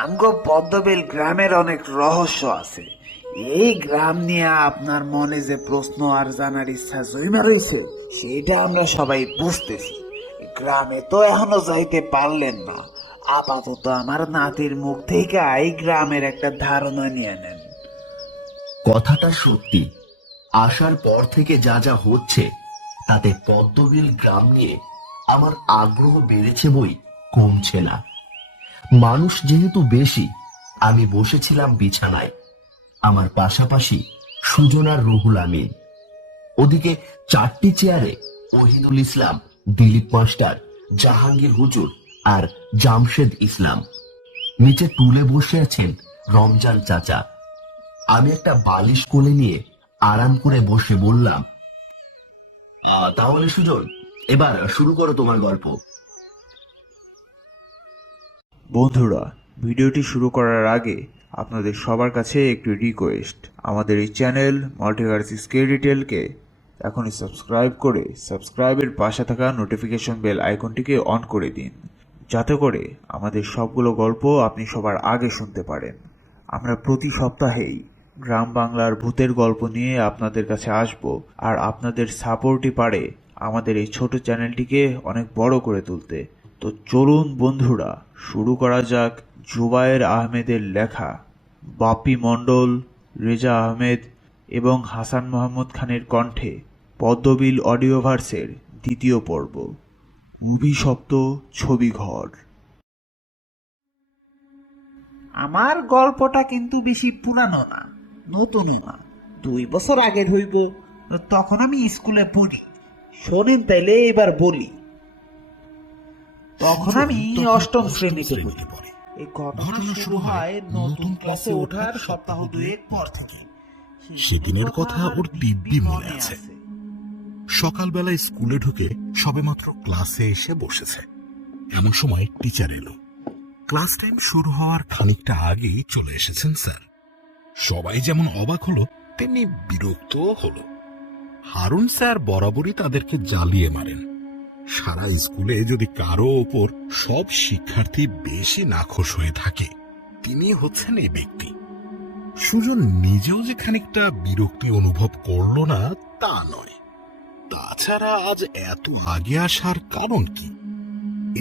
আমগো পদ্মবিল গ্রামের অনেক রহস্য আছে। এই গ্রাম নিয়ে আপনার মনে যে প্রশ্ন আর জানার ইচ্ছা জন্মা রয়েছে সেটা আমরা সবাই বুঝতেছি। গ্রামে তো এখনো যাইতে পারলেন না, আপাতত আমার নাতির মুখ থেকে এই গ্রামের একটা ধারণা নিয়ে নেন। কথাটা সত্যি। আসার পর থেকে যা যা হচ্ছে তাতে পদ্মবিল গ্রাম নিয়ে আমার আগ্রহ বেড়েছে বই কমছে না। মানুষ যেহেতু বেশি, আমি বসেছিলাম বিছানায়, আমার পাশাপাশি সুজন আর রুহুল আমিন। ওদিকে 4টি চেয়ারে ওহিদুল ইসলাম, দিলীপ মাস্টার, জাহাঙ্গীর হুজুর আর জামশেদ ইসলাম। নিচে টুলে বসে আছেন রমজান চাচা। আমি একটা বালিশ কোলে নিয়ে আরাম করে বসে বললাম, তাহলে সুজন, এবার শুরু করো তোমার গল্প। বন্ধুরা, ভিডিওটি শুরু করার আগে আপনাদের সবার কাছে একটি রিকোয়েস্ট। আমাদের এই চ্যানেল মাল্টিভার্স স্কেল ডিটেলকে এখনই সাবস্ক্রাইব করে সাবস্ক্রাইবের পাশে থাকা নোটিফিকেশন বেল আইকনটিকে অন করে দিন, যাতে করে আমাদের সবগুলো গল্প আপনি সবার আগে শুনতে পারেন। আমরা প্রতি সপ্তাহেই গ্রাম বাংলার ভূতের গল্প নিয়ে আপনাদের কাছে আসব, আর আপনাদের সাপোর্টই পারে আমাদের এই ছোট চ্যানেলটিকে অনেক বড় করে তুলতে। তো চলুন বন্ধুরা, শুরু করা যাক জুবায়ের আহমেদের লেখা, বাপ্পি মণ্ডল, রেজা আহমেদ এবং হাসান মোহাম্মদ খানের কণ্ঠে পদ্মবিল অডিওভার্সের দ্বিতীয় পর্ব, অভিশপ্ত ছবিঘর। আমার গল্পটা কিন্তু বেশি পুরানো না, নতুনও না, 2 বছর আগের হইব। তখন আমি স্কুলে পড়ি। শোনেন তাইলে এবার বলি। তখন আমি 8ম শ্রেণীতে পড়ি। এই ঘটনা শুরু হয় নতুন ক্লাসে ওঠার সপ্তাহ 2 পর থেকে। সেদিনের কথা ওর দিব্যি মনে আছে। সকালবেলায় স্কুলে ঢুকে সবেমাত্র ক্লাসে এসে বসেছে, এমন সময় টিচার এলো। ক্লাস টাইম শুরু হওয়ার খানিকটা আগেই চলে এসেছেন স্যার। সবাই যেমন অবাক হলো তেমনি বিরক্ত হলো। হারুন স্যার বরাবরই তাদেরকে জ্বালিয়ে মারেন। সারা স্কুলে যদি কারো ওপর সব শিক্ষার্থী বেশি নাখোশ হয়ে থাকে, তিনি হচ্ছেন এই ব্যক্তি। সুজন নিজেও যে খানিকটা বিরক্তি অনুভব করলো না তা নয়। তাছাড়া আজ এত আগে আসার কারণ কি?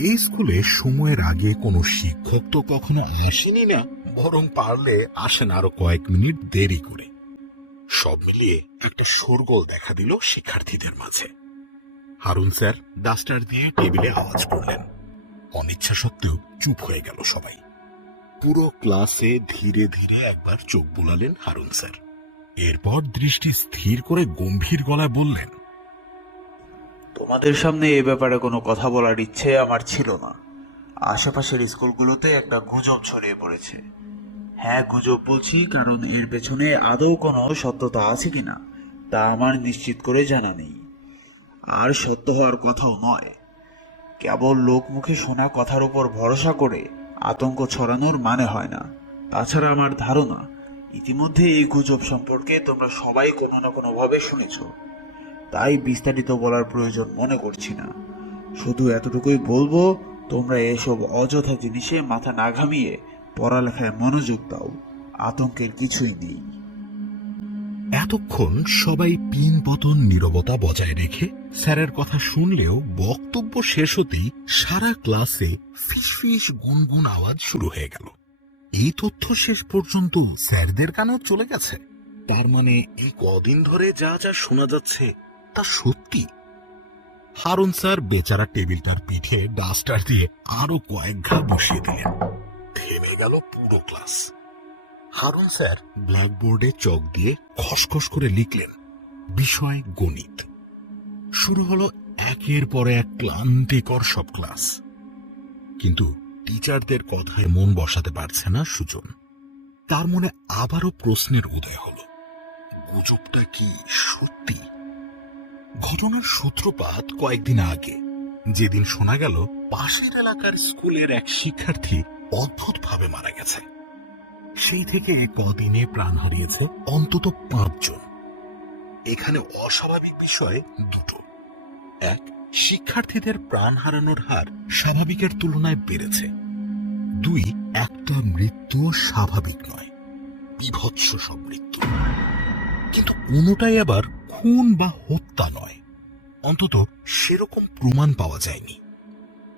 এই স্কুলে সময়ের আগে কোনো শিক্ষক তো কখনো আসেনি না, বরং পারলে আসেন আরো কয়েক মিনিট দেরি করে। সব মিলিয়ে একটা শোরগোল দেখা দিল শিক্ষার্থীদের মাঝে। হারুন স্যার ডাস্টার দিয়ে টেবিলে আওয়াজ করলেন। অনিচ্ছা সত্ত্বেও চুপ হয়ে গেল সবাই। পুরো ক্লাসে ধীরে ধীরে একবার চোখ বুলালেন হারুন স্যার। এরপর দৃষ্টি স্থির করে গম্ভীর গলায় বললেন, তোমাদের সামনে এ ব্যাপারে কোনো কথা বলার ইচ্ছে আমার ছিল না। আশেপাশের স্কুলগুলোতে একটা গুজব ছড়িয়ে পড়েছে। হ্যাঁ, গুজব বলছি কারণ এর পেছনে আদৌ কোনো সত্যতা আছে কিনা তা আমার নিশ্চিত করে জানা নেই, আর সত্য হওয়ার কথাও নয়। কেবল লোক মুখে শোনা কথার উপর ভরসা করে আতঙ্ক ছড়ানোর মানে হয় না। তাছাড়া আমার ধারণা ইতিমধ্যে এই গুজব সম্পর্কে তোমরা সবাই কোনো না কোনোভাবে শুনেছ, তাই বিস্তারিত বলার প্রয়োজন মনে করছি না। শুধু এতটুকুই বলবো, তোমরা এসব অযথা জিনিসে মাথা না ঘামিয়ে পড়ালেখায় মনোযোগ দাও। আতঙ্কের কিছুই নেই। এতক্ষণ সবাই পিন পতন নীরবতা বজায় রেখে স্যারের কথা শুনলেও বক্তব্য শেষ হতেই সারা ক্লাসে ফিসফিস গুনগুন আওয়াজ শুরু হয়ে গেল। এই তথ্য শেষ পর্যন্ত স্যারদের কানেও চলে গেছে। তার মানে এই কদিন ধরে যা যা শোনা যাচ্ছে তা সত্যি। হারুন স্যার বেচারা টেবিলটার পিঠে ডাস্টার দিয়ে আরো কয়েক ঘা বসিয়ে দিলেন। থেমে গেল পুরো ক্লাস। হারুন স্যার ব্ল্যাকবোর্ডে চক দিয়ে খসখস করে লিখলেন, বিষয় গণিত। শুরু হলো একের পর এক ক্লান্তিকর সব ক্লাস। কিন্তু টিচারদের কথায় মন বসাতে পারছে না সুজন। তার মনে আবারও প্রশ্নের উদয় হলো, গুজবটা কি সত্যি? ঘটনার সূত্রপাত কয়েকদিন আগে, যেদিন শোনা গেল পাশের এলাকার স্কুলের এক শিক্ষার্থী অদ্ভুতভাবে মারা গেছে। সেই থেকে কদিনে প্রাণ হারিয়েছে অন্তত 5 জন। এখানে অস্বাভাবিক বিষয় দুটো। এক, শিক্ষার্থীদের প্রাণ হারানোর হার স্বাভাবিকের তুলনায় বেড়েছে। দুই, একটা মৃত্যু স্বাভাবিক নয়, বিভৎস সব মৃত্যু। কিন্তু কোনোটাই আবার খুন বা হত্যা নয়, অন্তত সেরকম প্রমাণ পাওয়া যায়নি।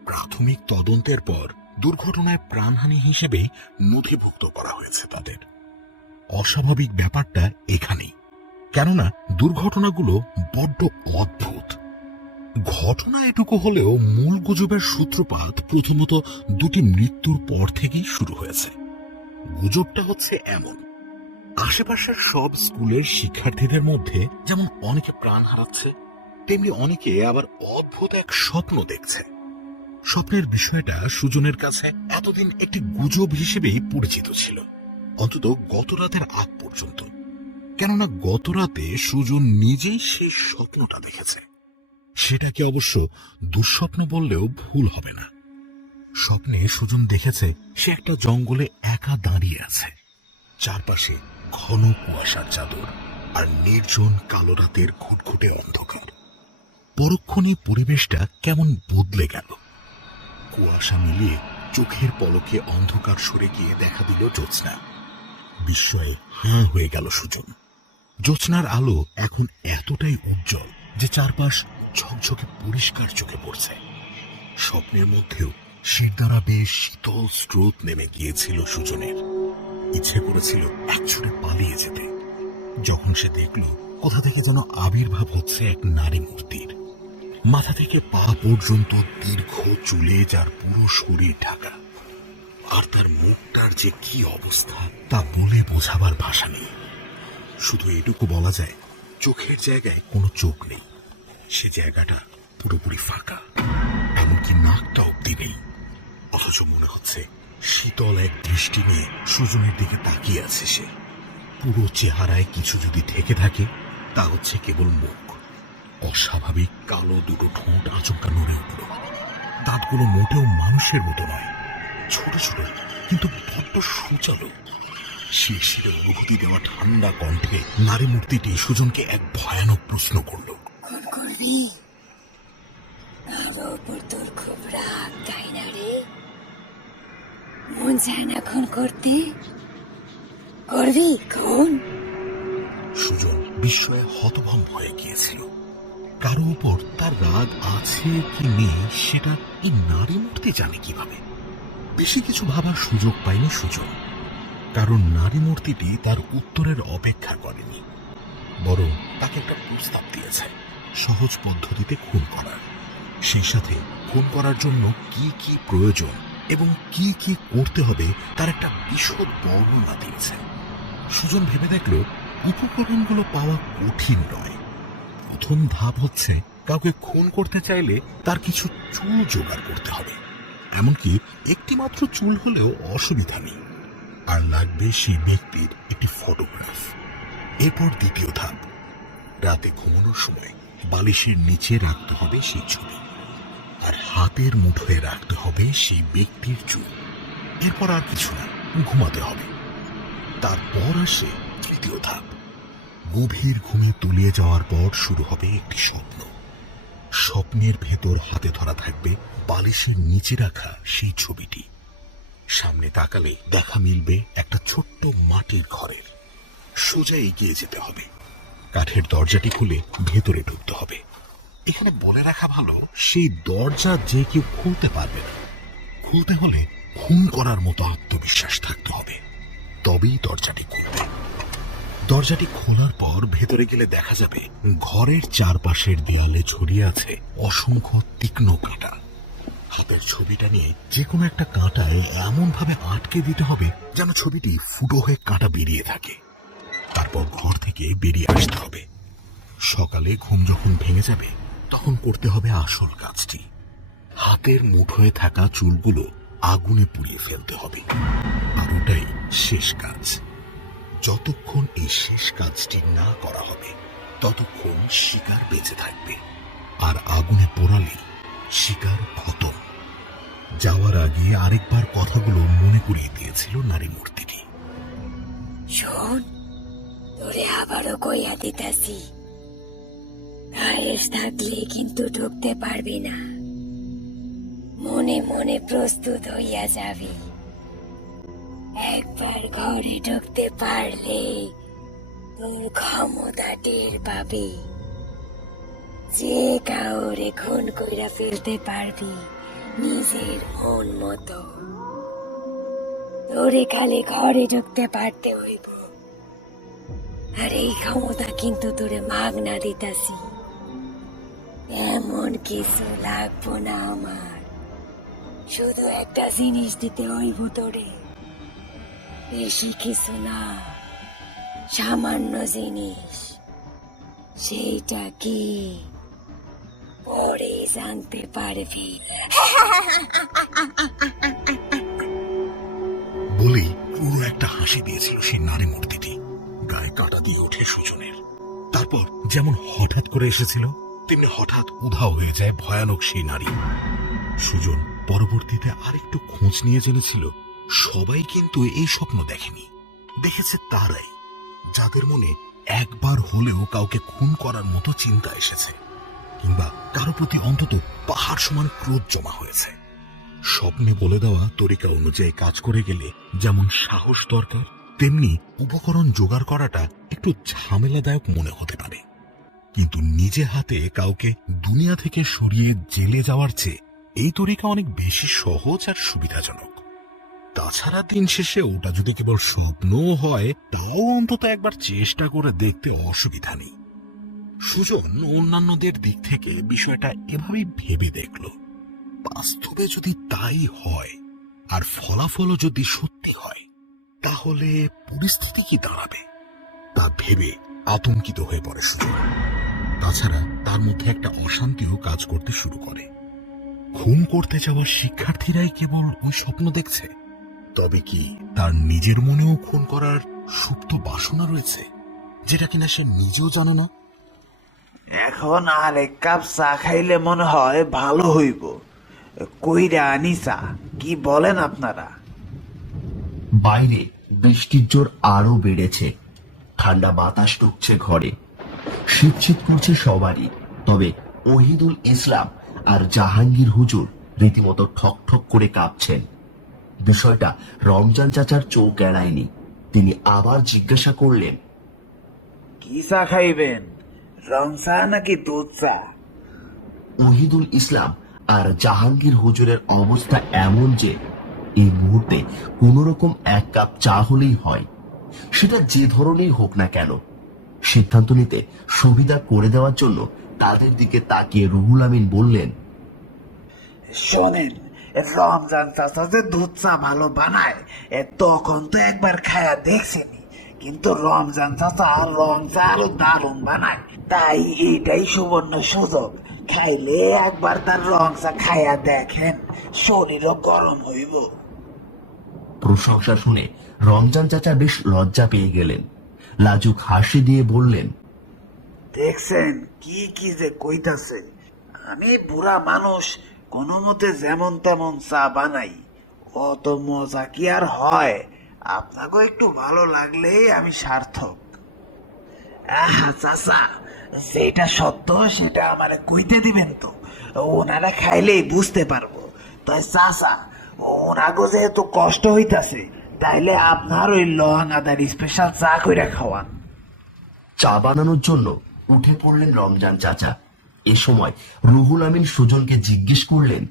প্রাথমিক তদন্তের পর দুর্ঘটনায় প্রাণহানি হিসেবে নথিভুক্ত করা হয়েছে তাদের। অস্বাভাবিক ব্যাপারটা এখানেই, কেননা দুর্ঘটনাগুলো বড্ড অদ্ভুত। ঘটনা এটুকু হলেও মূল গুজবের সূত্রপাত প্রথমত দুটি মৃত্যুর পর থেকেই শুরু হয়েছে। গুজবটা হচ্ছে এমন, আশেপাশের সব স্কুলের শিক্ষার্থীদের মধ্যে যেমন অনেকে প্রাণ হারাচ্ছে, তেমনি অনেকে আবার অদ্ভুত এক স্বপ্ন দেখছে। স্বপ্নের বিষয়টা সুজনের কাছে এতদিন একটি গুজব হিসেবেই পরিচিত ছিল, অন্তত গত রাতের আগ পর্যন্ত। কেননা গত রাতে সুজন নিজেই সেই স্বপ্নটা দেখেছে। সেটাকে অবশ্য দুঃস্বপ্ন বললেও ভুল হবে না। স্বপ্নে সুজন দেখেছে সে একটা জঙ্গলে একা দাঁড়িয়ে আছে, চারপাশে ঘন কুয়াশার চাদর আর নির্জন কালো রাতের ঘুটঘুটে অন্ধকার। পরক্ষণে পরিবেশটা কেমন বদলে গেল। কুয়াশা মিলিয়ে চোখের পলকে অন্ধকার সরে গিয়ে দেখা দিল জ্যোৎস্না। বিস্ময়ে হাঁ হয়ে গেল সুজন। জ্যোৎস্নার আলো এখন এতটাই উজ্জ্বল যে চারপাশ ঝকঝকে পরিষ্কার চোখে পড়ছে। স্বপ্নের মধ্যেও শিরদাঁড়া বেশ শীতল স্রোত নেমে গিয়েছিল সুজনের। ইচ্ছে করেছিল একছুটে পালিয়ে যেতে, যখন সে দেখল কোথা থেকে যেন আবির্ভাব হচ্ছে এক নারী মূর্তির। মাথা থেকে পা পর্যন্ত দীর্ঘ চুলে যার পুরো শরীর ঢাকা, আর তার মুখটার যে কি অবস্থা তা বলে বোঝাবার ভাষা নেই। শুধু এটুকু বলা যায়, চোখের জায়গায় কোনো চোখ নেই, সে জায়গাটা পুরোপুরি ফাঁকা, এমনকি নাকটা অব্দি নেই। অথচ মনে হচ্ছে শীতল এক দৃষ্টি নিয়ে সুজনের দিকে তাকিয়ে আছে সে। পুরো চেহারায় কিছু যদি থেকে থাকে তা হচ্ছে কেবল মুখ। অস্বাভাবিক কালো দুটো ঠোঁট আচমকা নড়ে উঠল। দাঁতগুলো মোটেও মানুষের মতো নয়, ছোট ছোট কিন্তু বড্ড সুচালো। শিরশিরে অনুভূতি দেওয়া ঠান্ডা কণ্ঠে নারী মূর্তিটি সুজনকে এক ভয়ানক প্রশ্ন করল। খুন করবি? আমার উপর তোর খুব রাগ, তাই না রে? মন চায় না খুন করতে? করবি খুন? সুজন বিস্ময়ে হতভম্ব হয়ে গিয়েছিল। কারো উপর তার রাগ আছে কি নেই সেটা এই নারী মূর্তি জানে কিভাবে? বেশি কিছু ভাবার সুযোগ পায়নি সুজন, কারণ নারী মূর্তিটি তার উত্তরের অপেক্ষা করেনি, বরং তাকে একটা প্রস্তাব দিয়েছে সহজ পদ্ধতিতে খুন করার। সেই সাথে খুন করার জন্য কি কি প্রয়োজন এবং কি কি করতে হবে তার একটা বিশদ বর্ণনা দিয়েছে। সুজন ভেবে দেখল উপকরণগুলো পাওয়া কঠিন নয়। প্রথম ধাপ হচ্ছে কাউকে খুন করতে চাইলে তার কিছু চুল জোগাড় করতে হবে, এমনকি একটি মাত্র চুল হলেও অসুবিধা নেই। আর লাগবে সেই ব্যক্তির একটি ফটোগ্রাফ। এরপর দ্বিতীয় ধাপ, রাতে ঘুমানোর সময় বালিশের নিচে রাখতে হবে সেই ছবি, আর হাতের মুঠোয় রাখতে হবে সেই ব্যক্তির চুল। এরপর আর কিছু না, ঘুমাতে হবে। তারপর আসে তৃতীয় ধাপ। গভীর ঘুমে তলিয়ে যাওয়ার পর শুরু হবে একটি স্বপ্ন। স্বপ্নের ভেতর হাতে ধরা থাকবে বালিশের নিচে রাখা সেই ছবিটি। সামনে তাকালে দেখা মিলবে একটা ছোট্ট মাটির ঘরের। সোজা এগিয়ে যেতে হবে, কাঠের দরজাটি খুলে ভেতরে ঢুকতে হবে। এখানে বলে রাখা ভালো, সেই দরজা যে কেউ খুলতে পারবে না। খুলতে হলে খুন করার মতো আত্মবিশ্বাস থাকতে হবে, তবেই দরজাটি খুলবে। দরজাটি খোলার পর ভেতরে গেলে দেখা যাবে ঘরের চারপাশের দেয়ালে ছড়িয়ে আছে অসংখ্য তীক্ষ্ণ কাঁটা। হাতের ছবিটা নিয়ে যে কোনো একটা কাঁটায় এমন ভাবে আটকে দিতে হবে যেন ছবিটি ফুটো হয়ে কাঁটা বেরিয়ে থাকে। তারপর ঘর থেকে বেরিয়ে আসতে হবে। সকালে ঘুম যখন ভেঙে যাবে তখন করতে হবে আসল কাজটি। হাতের মুঠোয় থাকা চুলগুলো আগুনে পুড়িয়ে ফেলতে হবে, আর ওটাই শেষ কাজ। যতক্ষণ এই শেষ কাজটি না করা হবে ততক্ষণ শিকার বেঁচে থাকবে, আর আগুনে পোড়ালে শিকার খতম। যাওয়ার আগে আরেকবার কথাগুলো মনে করিয়ে দিয়েছিল নারী মূর্তিটি। শোন, তোরে আবারও কইয়া দিতাছি, আয়েস থাকলে কিন্তু ঢুকতে পারবি না। মনে মনে প্রস্তুত হইয়া যাবি। একবার ঘরে ঢুকতে পারলে তোর ক্ষমতা টের পাবি। যে কাউরে খুন কইরা ফেলতে পারবি নিজের মন মতো। তোরে খালি ঘরে ঢুকতে পারতে হইব, আর এই ক্ষমতা কিন্তু তোরে মাগনা দিতাছি। এমন কিছু লাগবো না আমার, শুধু একটা জিনিস দিতে হইব তোরে। বেশি কিছু না, সামান্য জিনিস। সেইটা কি পরে জানতে পারবি। বলেই পুরো একটা হাসি দিয়েছিল সেই নারী মূর্তিটি। গায়ে কাঁটা দিয়ে ওঠে সুজনের। তারপর যেমন হঠাৎ করে এসেছিল তেমনি হঠাৎ উধাও হয়ে যায় ভয়ানক সেই নারী। সুজন পরবর্তীতে আরেকটু খোঁজ নিয়ে জেনেছিল সবাই কিন্তু এই স্বপ্ন দেখেনি, দেখেছে তারাই যাদের মনে একবার হলেও কাউকে খুন করার মতো চিন্তা এসেছে, কিংবা কারো প্রতি অন্তত পাহাড় সমান ক্রোধ জমা হয়েছে। স্বপ্নে বলে দেওয়া তরিকা অনুযায়ী কাজ করে গেলে যেমন সাহস দরকার, তেমনি উপকরণ জোগাড় করাটা একটু ঝামেলাদায়ক মনে হতে পারে। কিন্তু নিজে হাতে কাউকে দুনিয়া থেকে সরিয়ে জেলে যাওয়ার চেয়ে এই তরিকা অনেক বেশি সহজ আর সুবিধাজনক। তাছাড়া দিন শেষে ওটা যদি কেবল স্বপ্নও হয়, তাও অন্তত একবার চেষ্টা করে দেখতে অসুবিধা নেই। সুজন অন্যান্যদের দিক থেকে বিষয়টা এভাবেই ভেবে দেখল, বাস্তবে যদি তাই হয় আর ফলাফলও যদি সত্যি হয়, তাহলে পরিস্থিতি কি দাঁড়াবে তা ভেবে আতঙ্কিত হয়ে পড়ে সুজন। তাছাড়া তার মধ্যে একটা অশান্তিও কাজ করতে শুরু করে। খুন করতে যাওয়া শিক্ষার্থীরাই কেবল ওই স্বপ্ন দেখছে, তবে কি তার নিজের মনেও খুন করার সুপ্ত বাসনা রয়েছে, যেটা কিনা সে নিজেও জানে না? এখন আর এক কাপ চা খাইলে মনে হয় ভালো হইব। কইরা আনি চা, কি বলেন আপনারা? বাইরে বৃষ্টির জোর আরো বেড়েছে। ঠান্ডা বাতাস ঢুকছে ঘরে। শীত শীত করছে সবারই, তবে ওহিদুল ইসলাম আর জাহাঙ্গীর হুজুর রীতিমতো ঠক ঠক করে কাঁপছেন। বিষয়টা রমজান চাচার চোখ এড়ায়নি। তিনি আবার জিজ্ঞাসা করলেন, কি চা খাইবেন, রং চা নাকি দুধ চা? ওহিদুল ইসলাম আর জাহাঙ্গীর হুজুরের অবস্থা এমন যে এই মুহূর্তে কোন রকম এক কাপ চা হলেই হয়, সেটা যে ধরনের হোক না কেন। সিদ্ধান্ত নিতে সুবিধা করে দেওয়ার জন্য তাদের দিকে তাকিয়ে রুহুল আমিন বললেন, শোনেন, রমজান চাচা যে দুধ চা ভালো বানায় তখন তো একবার খায়া দেখছেনি, কিন্তু রমজান চাচা রং চা আরো দারুণ বানায়। তাই এইটাই সুবর্ণ সুযোগ, খাইলে একবার তার রং চা খায়া দেখেন, শরীরও গরম হইব। প্রশংসা শুনে রমজান চাচা বেশ লজ্জা পেয়ে গেলেন। লাজুক হাসি দিয়ে বললেন, দেখছেন কি কি যে কইতাছে। আমি বুড়া মানুষ, কোনো মতে যেমন তেমন চা বানাই, অত মজা কি আর হয়? আপনাকে একটু ভালো লাগলেই আমি সার্থক। আহা চাচা, যেটা সত্য সেটা আমারে কইতে দিবেন তো, ওনারা খাইলেই বুঝতে পারবো। তাই চাচা, ওনাগো যেহেতু কষ্ট হইতাছে, তাইলে আপনার ওই লং আদার স্পেশাল চা কইরা খাওয়ান। চা বানানোর জন্য উঠে পড়লেন রমজান চাচা। এ সময় রুহুল আমিন সুজনকে জিজ্ঞেস করলেন,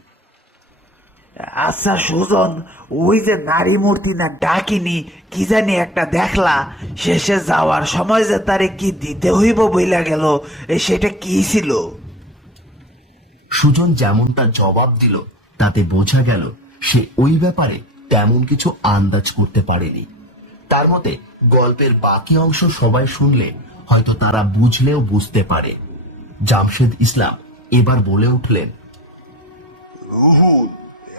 আচ্ছা সুজন, ওই যে নারী মূর্তি না ডাকিনি কি জানি একটা দেখলা, শেষে যাওয়ার সময় যে তারে কি দিতে হইব বইলা গেল, সেটা কি ছিল? সুজন যেমনটা জবাব দিল তাতে বোঝা গেল সে ওই ব্যাপারে তেমন কিছু আন্দাজ করতে পারেনি। তার মতে গল্পের বাকি অংশ সবাই শুনলে হয়তো তারা বুঝলেও বুঝতে পারে। জামশেদ ইসলাম এবার বলে উঠলেন, রুহুল,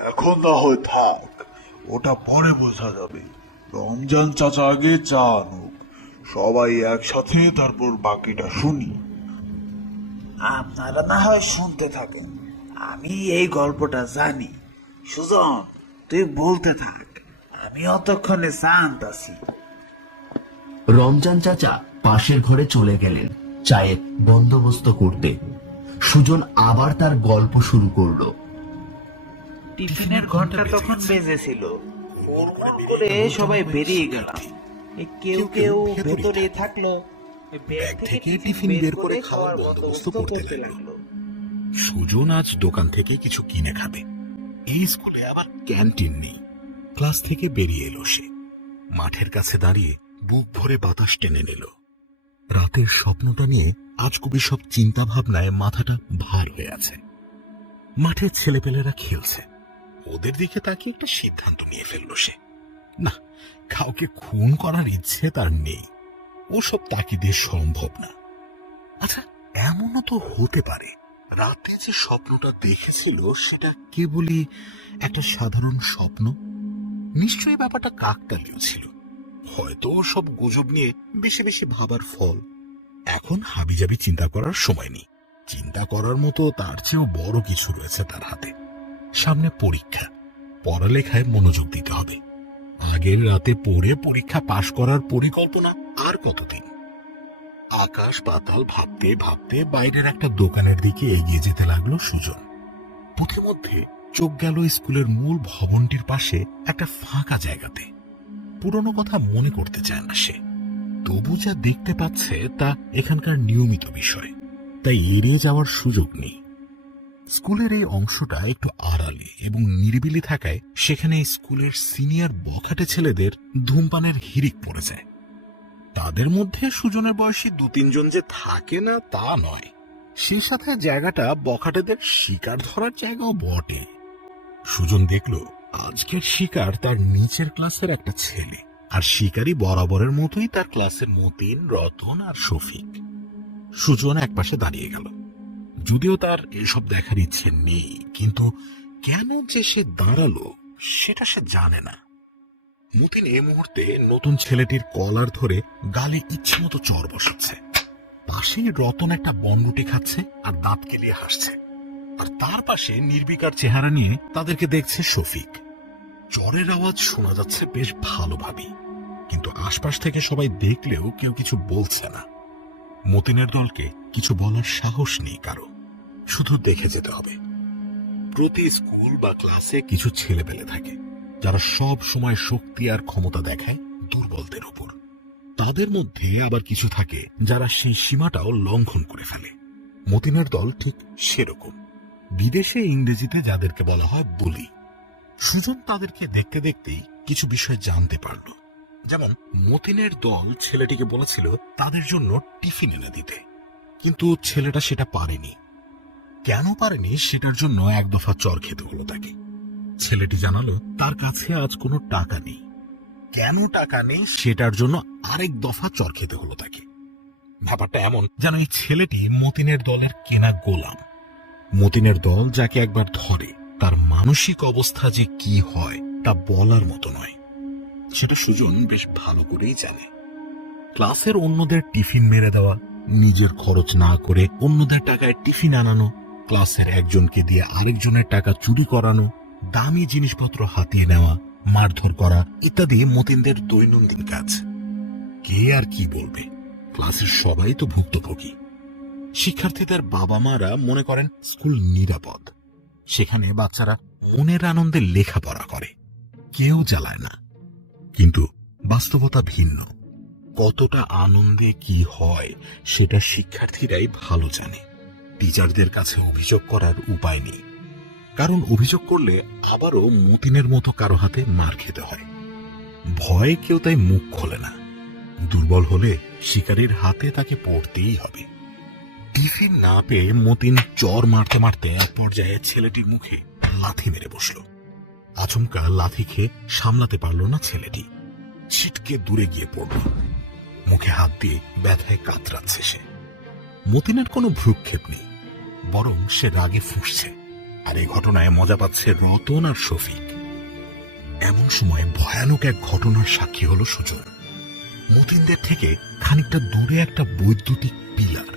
এখন না হয় থাক, ওটা পরে বোঝা যাবে। রমজান চাচা আগে চা আনুক, সবাই একসাথে তারপর বাকিটা শুনি। আপনারা না হয় শুনতে থাকেন, আমি এই গল্পটা জানি। সুজন, তুই বলতে থাক, আমি অতক্ষণে চা আনতাছি। রমজান চাচা পাশের ঘরে চলে গেলেন চায়ের বন্দোবস্ত করতে। সুজন আবার তার গল্প শুরু করলো। টিফিনের ঘন্টা তখন বেজেছিল, করে সবাই বেরিয়ে গেলাম। কেউ কেউ ভেতরে থাকলো, ব্যাগ থেকে টিফিন বের করে খাওয়ার বন্দোবস্ত করতে লাগলো। সুজন আজ দোকান থেকে কিছু কিনে খাবে। এই স্কুলে আবার ক্যান্টিন নেই। ক্লাস থেকে বেরিয়ে এলো সে। মাঠের কাছে দাঁড়িয়ে বুক ভরে বাতাস টেনে নিল। রাতের স্বপ্নটা নিয়ে আজ কবি সব চিন্তা ভাবনায় মাথাটা ভার হয়ে আছে। মাঠে ছেলেপেলেরা খেলছে, ওদের দিকে তাকিয়ে একটা সিদ্ধান্ত নিয়ে ফেলল সে। না, কাউকে খুন করার ইচ্ছে তার নেই, ওসব তাকিদে সম্ভব না। আচ্ছা, এমনও তো হতে পারে রাতে যে স্বপ্নটা দেখেছিল সেটা কেবলই একটা সাধারণ স্বপ্ন। নিশ্চয়ই ব্যাপারটা কাকতালীয় ছিল, হয়তো সব গুজব নিয়ে বেশি বেশি ভাবার ফল। এখন হাবিজাবি চিন্তা করার সময় নেই। চিন্তা করার মতো তার চেয়েও বড় কিছু রয়েছে তার হাতে। সামনে পরীক্ষা, পড়ালেখায় মনোযোগ দিতে হবে। আগের রাতে পড়ে পরীক্ষা পাশ করার পরিকল্পনা আর কতদিন। আকাশ পাতাল ভাবতে ভাবতে বাইরের একটা দোকানের দিকে এগিয়ে যেতে লাগলো সুজন। পথিমধ্যে চোখ গেল স্কুলের মূল ভবনটির পাশে একটা ফাঁকা জায়গাতে। পুরনো কথা মনে করতে চায় না সে, তবু যা দেখতে পাচ্ছে তা এখানকার নিয়মিত বিষয়, তাই এড়িয়ে যাওয়ার সুযোগ নেই। স্কুলের এই অংশটা একটু আড়ালে এবং নিরিবিলি থাকায় সেখানে স্কুলের সিনিয়র বখাটে ছেলেদের ধূমপানের হিড়িক পড়ে যায়। তাদের মধ্যে সুজনের বয়সী 2-3 জন যে থাকে না তা নয়, সে সাথে জায়গাটা বখাটেদের শিকার ধরার জায়গাও বটে। সুজন দেখল আজকের শিকার তার নিচের ক্লাসের একটা ছেলে, আর শিকারী বরাবরের মতোই তার ক্লাসের মতিন, রতন আর শফিক। সুজন একপাশে দাঁড়িয়ে গেল। যদিও তার এসব দেখার ইচ্ছে নেই, কিন্তু কেন যে সে দাঁড়ালো সেটা সে জানে না। মতিন এই মুহূর্তে নতুন ছেলেটির কলার ধরে গালে ইচ্ছে মতো চর বসাচ্ছে। পাশেই রতন একটা বনরুটি খাচ্ছে আর দাঁত কেলিয়ে হাসছে, আর তার পাশে নির্বিকার চেহারা নিয়ে তাদেরকে দেখছে শফিক। চরের আওয়াজ শোনা যাচ্ছে বেশ ভালোভাবেই, কিন্তু আশপাশ থেকে সবাই দেখলেও কেউ কিছু বলছে না। মতিনের দলকে কিছু বলার সাহস নেই কারো, শুধু দেখে যেতে হবে। প্রতি স্কুল বা ক্লাসে কিছু ছেলেপেলে থাকে যারা সব সময় শক্তি আর ক্ষমতা দেখায় দুর্বলদের উপর। তাদের মধ্যে আবার কিছু থাকে যারা সেই সীমাটাও লঙ্ঘন করে ফেলে। মতিনের দল ঠিক সেরকম। বিদেশে ইংরেজিতে যাদেরকে বলা হয় বুলি। সুজন তাদেরকে দেখতে দেখতেই কিছু বিষয় জানতে পারল। যেমন মতিনের দল ছেলেটিকে বলেছিল তাদের জন্য টিফিন এনে দিতে, কিন্তু ছেলেটা সেটা পারেনি। কেন পারেনি সেটার জন্য এক দফা চর খেতে হলো তাকে। ছেলেটি জানালো তার কাছে আজ কোনো টাকা নেই। কেন টাকা নেই সেটার জন্য আরেক দফা চর খেতে হলো তাকে। ব্যাপারটা এমন যেন এই ছেলেটি মতিনের দলের কেনা গোলাম। মতিনের দল যাকে একবার ধরে তার মানসিক অবস্থা যে কি হয় তা বলার মতো নয়, সেটা সুজন বেশ ভালো করেই জানে। ক্লাসের অন্যদের টিফিন মেরে দেওয়া, নিজের খরচ না করে অন্যদের টাকায় টিফিন আনানো, ক্লাসের একজনকে দিয়ে আরেকজনের টাকা চুরি করানো, দামি জিনিসপত্র হাতিয়ে নেওয়া, মারধর করা ইত্যাদি মতিনদের দৈনন্দিন কাজ। কে আর কি বলবে, ক্লাসের সবাই তো ভুক্তভোগী। শিক্ষার্থীদের বাবা মারা মনে করেন স্কুল নিরাপদ, সেখানে বাচ্চারা মনের আনন্দে লেখাপড়া করে, কেউ জ্বালায় না। কিন্তু বাস্তবতা ভিন্ন। কতটা আনন্দে কি হয় সেটা শিক্ষার্থীরাই ভালো জানে। টিচারদের কাছে অভিযোগ করার উপায় নেই, কারণ অভিযোগ করলে আবারও মতিনের মতো কারো হাতে মার খেতে হয়। ভয়ে কেউ তাই মুখ খোলে না। দুর্বল হলে শিকারীর হাতে তাকে পড়তেই হবে। টিফিন না পেয়ে মতিন চর মারতে মারতে এক পর্যায়ে ছেলেটির মুখে লাথি মেরে বসল। আচমকা লাথি খেয়ে সামলাতে পারল না ছেলেটি, ছিটকে দূরে গিয়ে পড়ল। মুখে হাত দিয়ে ব্যথায় কাতরাচ্ছে সে। মতিনের কোনো ভ্রুক্ষেপ নেই, বরং সে রাগে ফুঁসছে, আর এই ঘটনায় মজা পাচ্ছে রতন আর শফিক। এমন সময় ভয়ানক এক ঘটনার সাক্ষী হলো সুজন। মতিনদের থেকে খানিকটা দূরে একটা বৈদ্যুতিক পিলার।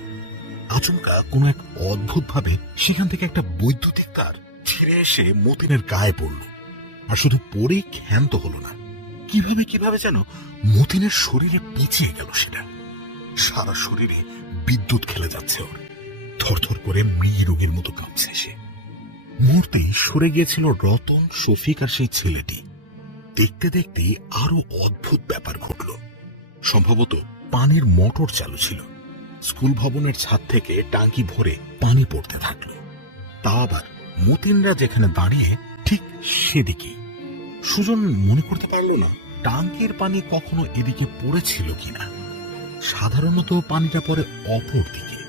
আচমকা কোনো এক অদ্ভুত ভাবে সেখান থেকে একটা বৈদ্যুতিক তার ছিঁড়ে এসে মতিনের গায়ে পড়ল। আর শুধু পরেই ক্ষান্ত হলো না, কিভাবে যেন মতিনের শরীরে পিছিয়ে গেল সেটা। সারা শরীরে বিদ্যুৎ খেলে যাচ্ছে ওর। থরথর করে মৃগী রোগের মতো কাঁপছে সে। মুহূর্তেই সরে গিয়েছিল রতন, শফিক আর সেই ছেলেটি। দেখতে দেখতে আরো অদ্ভুত ব্যাপার ঘটল। সম্ভবত পানির মোটর চালু ছিল। স্কুল ভবনের ছাদ থেকে টাঙ্কি ভরে পানি পড়তে থাকলো। তা আবার মতিনরা যেখানে দাঁড়িয়ে ঠিক সেদিকে। সুজন মনে করতে পারল না টাঙ্কির পানি কখনো এদিকে পড়েছিল কিনা। সাধারণত পানিটা পড়ে অপর দিকে,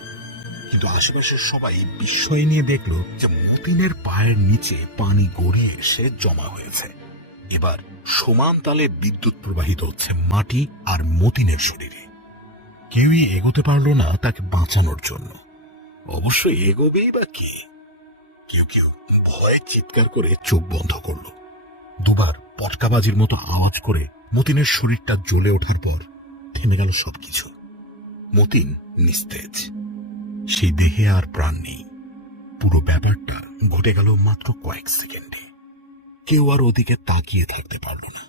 কিন্তু আশেপাশের সবাই বিস্ময় নিয়ে দেখল যে মতিনের পায়ের নিচে পানি গড়িয়ে এসে জমা হয়েছে। এবার সমান তালে বিদ্যুৎ প্রবাহিত হচ্ছে মাটি আর মতিনের শরীরে। কেউই এগোতে পারল না তাকে বাঁচানোর জন্য। অবশ্য এগোবেই বা কে? কেউ কেউ ভয়ে চিৎকার করে চোখ বন্ধ করল। দুবার পটকাবাজির মতো আওয়াজ করে মতিনের শরীরটা জ্বলে ওঠার পর থেমে গেল সবকিছু। মতিন নিস্তেজ, সেই দেহে আর প্রাণ নেই। পুরো ব্যাপারটা ঘটে গেল মাত্র কয়েক সেকেন্ডে। কেউ আর ওদিকে তাকিয়ে থাকতে পারল না।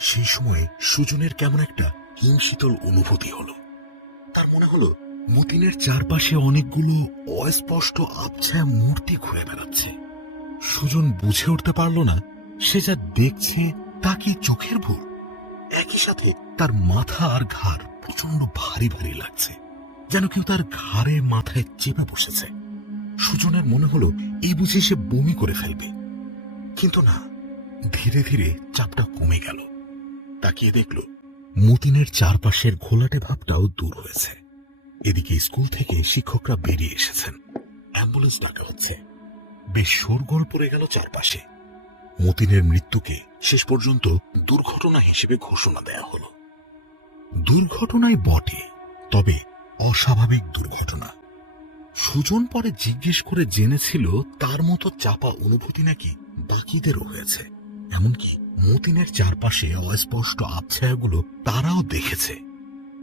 সেই সময় সুজনের কেমন একটা হিমশীতল অনুভূতি হলো। তার মনে হলো মতিনের চারপাশে অনেকগুলো অস্পষ্ট আবছায়া মূর্তি ঘুরে বেড়াচ্ছে। সুজন বুঝে উঠতে পারল না সে যা দেখছে তা কি চোখের ভুল। একই সাথে তার মাথা আর ঘাড় প্রচন্ড ভারী ভারী লাগছে, যেন কেউ তার ঘাড়ে মাথায় চেপে বসেছে। সুজনের মনে হলো এই বুঝে সে বমি করে ফেলবে, কিন্তু না, ধীরে ধীরে চাপটা কমে গেল। তাকিয়ে দেখল মতিনের চারপাশের ঘোলাটে ভাবটাও দূর হয়েছে। এদিকে স্কুল থেকে শিক্ষকরা বেরিয়ে এসেছেন, অ্যাম্বুলেন্স ডাকা হচ্ছে। বেশ শোরগোল পড়ে গেল চারপাশে। মতিনের মৃত্যুকে শেষ পর্যন্ত দুর্ঘটনা হিসেবে ঘোষণা দেয়া হলো। দুর্ঘটনাই বটে, তবে অস্বাভাবিক দুর্ঘটনা। সুজন পরে জিজ্ঞেস করে জেনেছিল তার মতো চাপা অনুভূতি নাকি বাকিদেরও হয়েছে। এমনকি মতিনের চারপাশে অস্পষ্ট আবছায়াগুলো তারাও দেখেছে,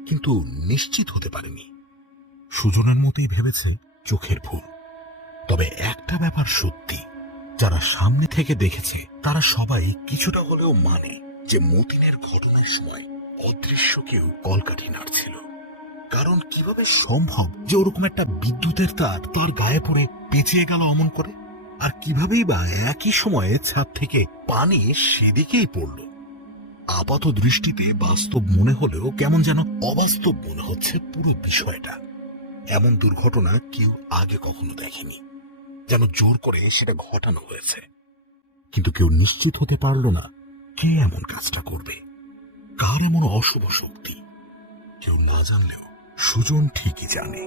কিন্তু নিশ্চিত হতে পারেনি। সুজনের মতোই ভেবেছে চোখের ভুল। তবে একটা ব্যাপার সত্যি, যারা সামনে থেকে দেখেছে তারা সবাই কিছুটা হলেও মানে যে মতিনের ঘটনার সময় অদৃশ্য কেউ কলকাঠি নাড়ছিল। কারণ কিভাবে সম্ভব যে ওরকম একটা বিদ্যুতের তার তার গায়ে পড়ে পেঁচিয়ে গেল অমন করে? আর কিভাবেই বা একই সময়ে ছাদ থেকে পানি সেদিকেই পড়ল? আপাত দৃষ্টিতে বাস্তব মনে হলেও কেমন যেন অবাস্তব মনে হচ্ছে পুরো বিষয়টা। এমন দুর্ঘটনা কেউ আগে কখনো দেখেনি, যেন জোর করে সেটা ঘটানো হয়েছে। কিন্তু কেউ নিশ্চিত হতে পারল না কে এমন কাজটা করবে, কার এমন অশুভ শক্তি। কেউ না জানলেও সুজন ঠিকই জানে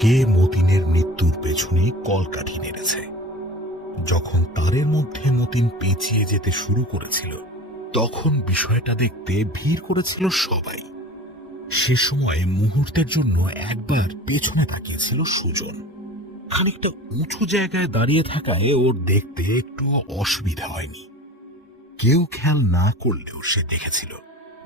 কে মতিনের মৃত্যুর পেছনে কলকাঠি নেড়েছে। যখন তারের মধ্যে মতিন পেঁচিয়ে যেতে শুরু করেছিল, তখন বিষয়টা দেখতে ভিড় করেছিল সবাই। সে সময় মুহূর্তের জন্য একবার পেছনে তাকিয়েছিল সুজন। খানিকটা উঁচু জায়গায় দাঁড়িয়ে থাকায় ওর দেখতে একটু অসুবিধা হয়নি। কেউ খেয়াল না করলেও সে দেখেছিল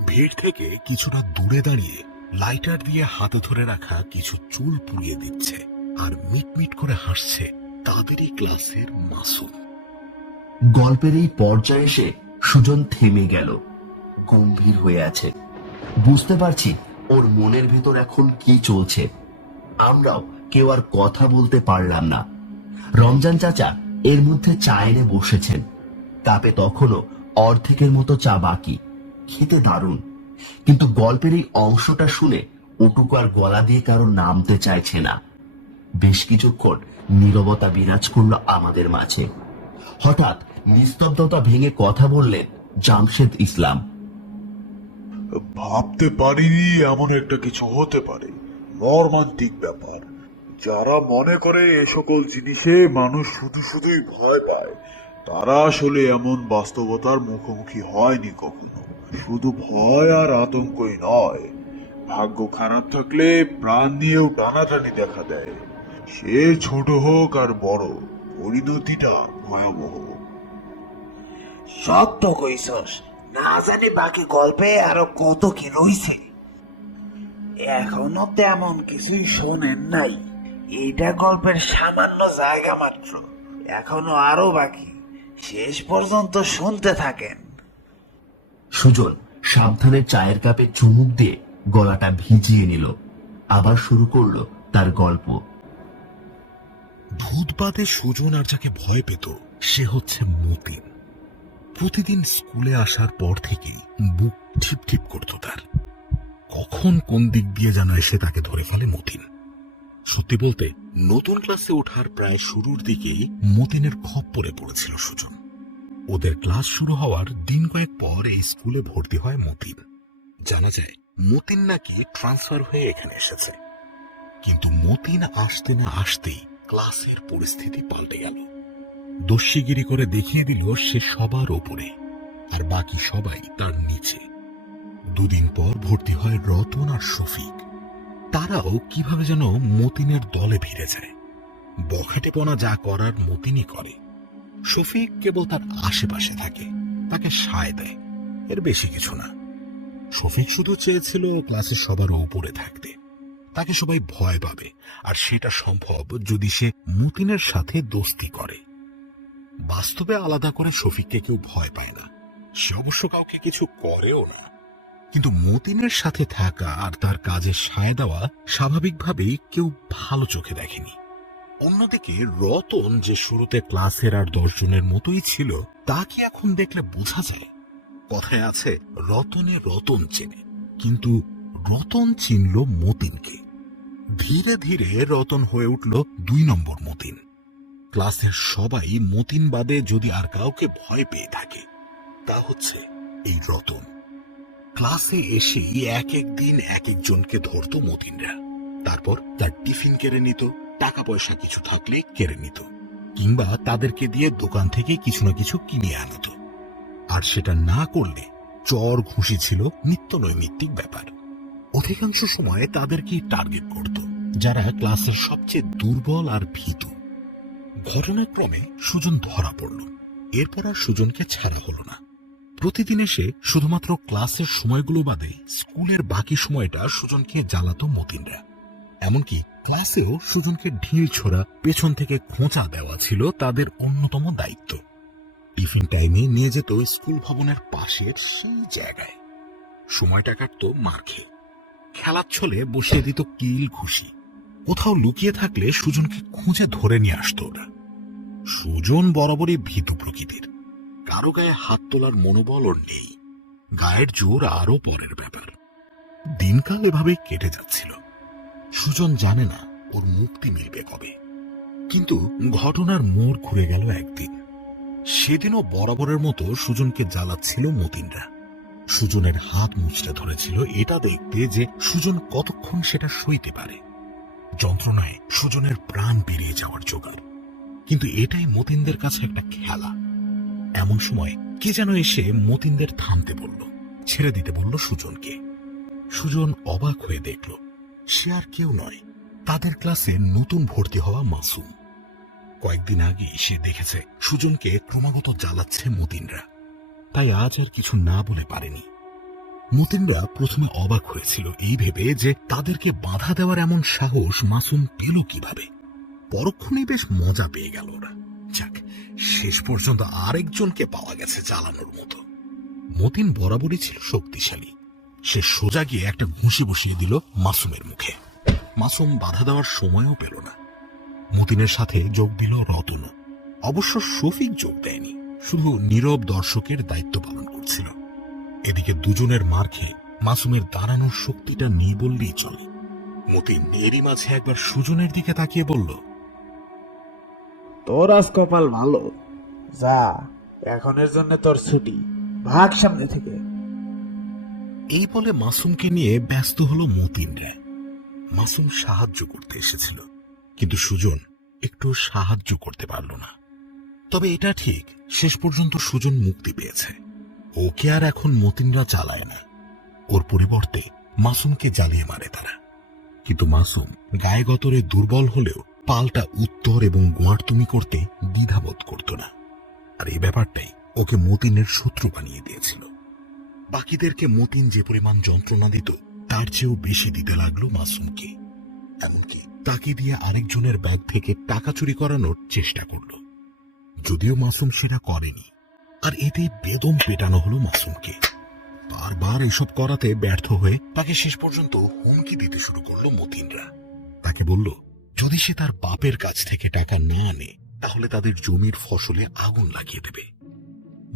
ভিড় থেকে কিছুটা দূরে দাঁড়িয়ে লাইটার দিয়ে হাতে ধরে রাখা কিছু চুল পুড়িয়ে দিচ্ছে আর মিটমিট করে হাসছে তাদেরই ক্লাসের মাসুম। গল্পের এই পর্যায়ে এসে সুজন থেমে গেল, গম্ভীর হয়ে আছে। বুঝতে পারছি ওর মনের ভেতর এখন কি চলছে। আমরাও কেউ আর কথা বলতে পারলাম না। রমজান চাচা এর মধ্যে চা এনে বসেছেন। কাপে তখনও অর্ধেকের মতো চা বাকি। খেতে দারুণ, কিন্তু গল্পের এই অংশটা শুনে ওটুকু আর গলা দিয়ে কারো নামতে চাইছে না। বেশ কিছুক্ষণ নীরবতা বিরাজ করলো আমাদের মাঝে। হঠাৎ নিস্তব্ধতা ভেঙে কথা বললেন জামশেদ ইসলাম। ভাবতে পারিনি এমন একটা কিছু হতে পারে। মর্মান্তিক ব্যাপার। যারা মনে করে এ সকল জিনিসে মানুষ শুধু শুধুই ভয় পায়, তারা আসলে এমন বাস্তবতার মুখোমুখি হয়নি কখনো। শুধু ভয় আর আতঙ্কই নয়, ভাগ্য খারাপ থাকলে প্রাণ নিয়েও টানাটানি দেখা দেয়। সে ছোট হোক আর বড়, পরিণতিটা ভয়াবহ। সত্য কইছস, না জানি বাকি গল্পে আরো কত কি রইছে। এখনো তেমন কিছুই শোনেন নাই। এইটা গল্পের সামান্য জায়গা মাত্র, এখনো আরো বাকি। শেষ পর্যন্ত শুনতে থাকেন। সুজন সাবধানে চায়ের কাপে চুমুক দিয়ে গলাটা ভিজিয়ে নিল, আবার শুরু করলো তার গল্প। ভূতবাদে সুজন আর যাকে ভয় পেত সে হচ্ছে মতিন। প্রতিদিন স্কুলে আসার পর থেকেই বুক ঠিপ ঠিপ করত তার। কখন কোন দিক দিয়ে যেন এসে তাকে ধরে ফেলে মতিন। সত্যি বলতে নতুন ক্লাসে ওঠার প্রায় শুরুর দিকেই মতিনের খপ্পরে পড়েছিল সুজন। ওদের ক্লাস শুরু হওয়ার দিন কয়েক পর এই স্কুলে ভর্তি হয় মতিন। জানা যায় মতিন নাকি ট্রান্সফার হয়ে এখানে এসেছে। কিন্তু মতিন আসতে না আসতেই ক্লাসের পরিস্থিতি পাল্টে গেল। দস্যিগিরি করে দেখিয়ে দিল সে সবার ওপরে, আর বাকি সবাই তার নিচে। দুদিন পর ভর্তি হয় রতন আর শফিক। তারাও কিভাবে যেন মতিনের দলে ভিড়ে যায়। বখাটেপনা যা করার মতিনই করে। শফিক কেবল তার আশেপাশে থাকে, তাকে সায় দেয়, এর বেশি কিছু না। শফিক শুধু চেয়েছিল ক্লাসের সবার উপরে থাকতে। তাকে সবাই ভয় পাবে, আর সেটা সম্ভব যদি সে মতিনের সাথে দোস্তি করে। বাস্তবে আলাদা করে শফিককে কেউ ভয় পায় না, সে অবশ্য কাউকে কিছু করেও না। কিন্তু মতিনের সাথে থাকা আর তার কাজে সায় দেওয়া স্বাভাবিকভাবেই কেউ ভালো চোখে দেখেনি। অন্যদিকে রতন, যে শুরুতে ক্লাসের আর 10 জনের মতোই ছিল, তাকে এখন দেখলে বোঝা যায়। কথায় আছে রতনে রতন চেনে, কিন্তু রতন চিনল মতিনকে। ধীরে ধীরে রতন হয়ে উঠল 2 নম্বর মতিন। ক্লাসের সবাই মতিন বাদে যদি আর কাউকে ভয় পেয়ে থাকে, তা হচ্ছে এই রতন। ক্লাসে এসেই এক এক দিন এক একজনকে ধরত মতিনরা। তারপর তার টিফিন কেড়ে নিত, টাকা পয়সা কিছু থাকলে কেড়ে নিত, কিংবা তাদেরকে দিয়ে দোকান থেকে কিছু না কিছু কিনে আনত। আর সেটা না করলে চর ঘুষি ছিল নিত্য নৈমিত্তিক ব্যাপার। অধিকাংশ সময় তাদেরকেই টার্গেট করত, যারা ক্লাসের সবচেয়ে দুর্বল আর ভীতু। ঘটনাক্রমে সুজন ধরা পড়ল। এরপর আর সুজনকে ছাড়া হলো না। প্রতিদিন এসে শুধুমাত্র ক্লাসের সময়গুলো বাদে স্কুলের বাকি সময়টা সুজনকে জ্বালাতো মতিনরা। এমনকি ক্লাসেও সুজনকে ঢিল ছোড়া, পেছন থেকে খোঁচা দেওয়া ছিল তাদের অন্যতম দায়িত্ব। টিফিন টাইমে নিয়ে যেত স্কুল ভবনের পাশের সেই জায়গায়। সময়টা কাটত মার খেয়ে। খেলার ছলে বসিয়ে দিত কিল ঘুষি। কোথাও লুকিয়ে থাকলে সুজনকে খুঁজে ধরে নিয়ে আসতো ওরা। সুজন বরাবরই ভীতু প্রকৃতির। কারো গায়ে হাত তোলার মনোবল ওর নেই। গায়ের জোর আরো পরের ব্যাপার। দিনকাল এভাবেই কেটে যাচ্ছিল। সুজন জানে না ওর মুক্তি মিলবে কবে। কিন্তু ঘটনার মোড় ঘুরে গেল একদিন। সেদিনও বরাবরের মতো সুজনকে জ্বালাচ্ছিল মতিনরা। সুজনের হাত মুচড়ে ধরেছিল এটা দেখতে যে সুজন কতক্ষণ সেটা সইতে পারে। যন্ত্রণায় সুজনের প্রাণ বেরিয়ে যাওয়ার জোগাড়। কিন্তু এটাই মতিনদের কাছে একটা খেলা। এমন সময় কে যেন এসে মতিনদের থামতে বলল, ছেড়ে দিতে বলল সুজনকে। সুজন অবাক হয়ে দেখল সে আর কেউ নয়, তাদের ক্লাসে নতুন ভর্তি হওয়া মাসুম। কয়েকদিন আগে সে দেখেছে সুজনকে ক্রমাগত জ্বালাচ্ছে মতিনরা, তাই আজ আর কিছু না বলে পারেনি। মতিনরা প্রথমে অবাক হয়েছিল এই ভেবে যে তাদেরকে বাধা দেওয়ার এমন সাহস মাসুম পেল কিভাবে। পরক্ষণেই বেশ মজা পেয়ে গেল ওরা। যাক, শেষ পর্যন্ত আরেকজনকে পাওয়া গেছে জ্বালানোর মতো। মতিন বরাবরই ছিল শক্তিশালী। সে সোজা গিয়ে একটা ঘুষি বসিয়ে দিল মাসুমের মুখে। মাসুম বাধা দেওয়ার সময়ও পেল না। মতিনের সাথে যোগ দিল রতন। অবশ্য শফিক যোগ দেয়নি, শুধু নীরব দর্শকের দায়িত্ব পালন করছিল। এদিকে দুজনের মার খেয়ে মাসুমের দাঁড়ানোর শক্তিটা নেই বললেই চলে। মতিন এরই মাঝে একবার সুজনের দিকে তাকিয়ে বলল, তোর আজ কপাল ভালো, যা এখনের জন্য তোর ছুটি, ভাগ সামনে থেকে। এই বলে মাসুমকে নিয়ে ব্যস্ত হলো মতিনরা। মাসুম সাহায্য করতে এসেছিল, কিন্তু সুজন একটু সাহায্য করতে পারল না। তবে এটা ঠিক, শেষ পর্যন্ত সুজন মুক্তি পেয়েছে। ওকে আর এখন মতিনরা চালায় না। ওর পরিবর্তে মাসুমকে জ্বালিয়ে মারে তারা। কিন্তু মাসুম গায়ে গতরে দুর্বল হলেও পাল্টা উত্তর এবং গোয়ার্তুমি করতে দ্বিধাবোধ করত না। আর এই ব্যাপারটাই ওকে মতিনের শত্রু বানিয়ে দিয়েছিল। বাকিদেরকে মতিন যে পরিমাণ যন্ত্রণা দিত তার চেয়েও বেশি দিতে লাগলো মাসুমকে। এমনকি তাকে দিয়ে আরেকজনের ব্যাগ থেকে টাকা চুরি করানোর চেষ্টা করল, যদিও মাসুম সেটা করেনি। আর এতেই বেদম পেটানো হলো মাসুমকে। বারবার এসব করাতে ব্যর্থ হয়ে তাকে শেষ পর্যন্ত হুমকি দিতে শুরু করলো মতিনরা। তাকে বলল যদি সে তার বাপের কাছ থেকে টাকা না আনে তাহলে তাদের জমির ফসলে আগুন লাগিয়ে দেবে।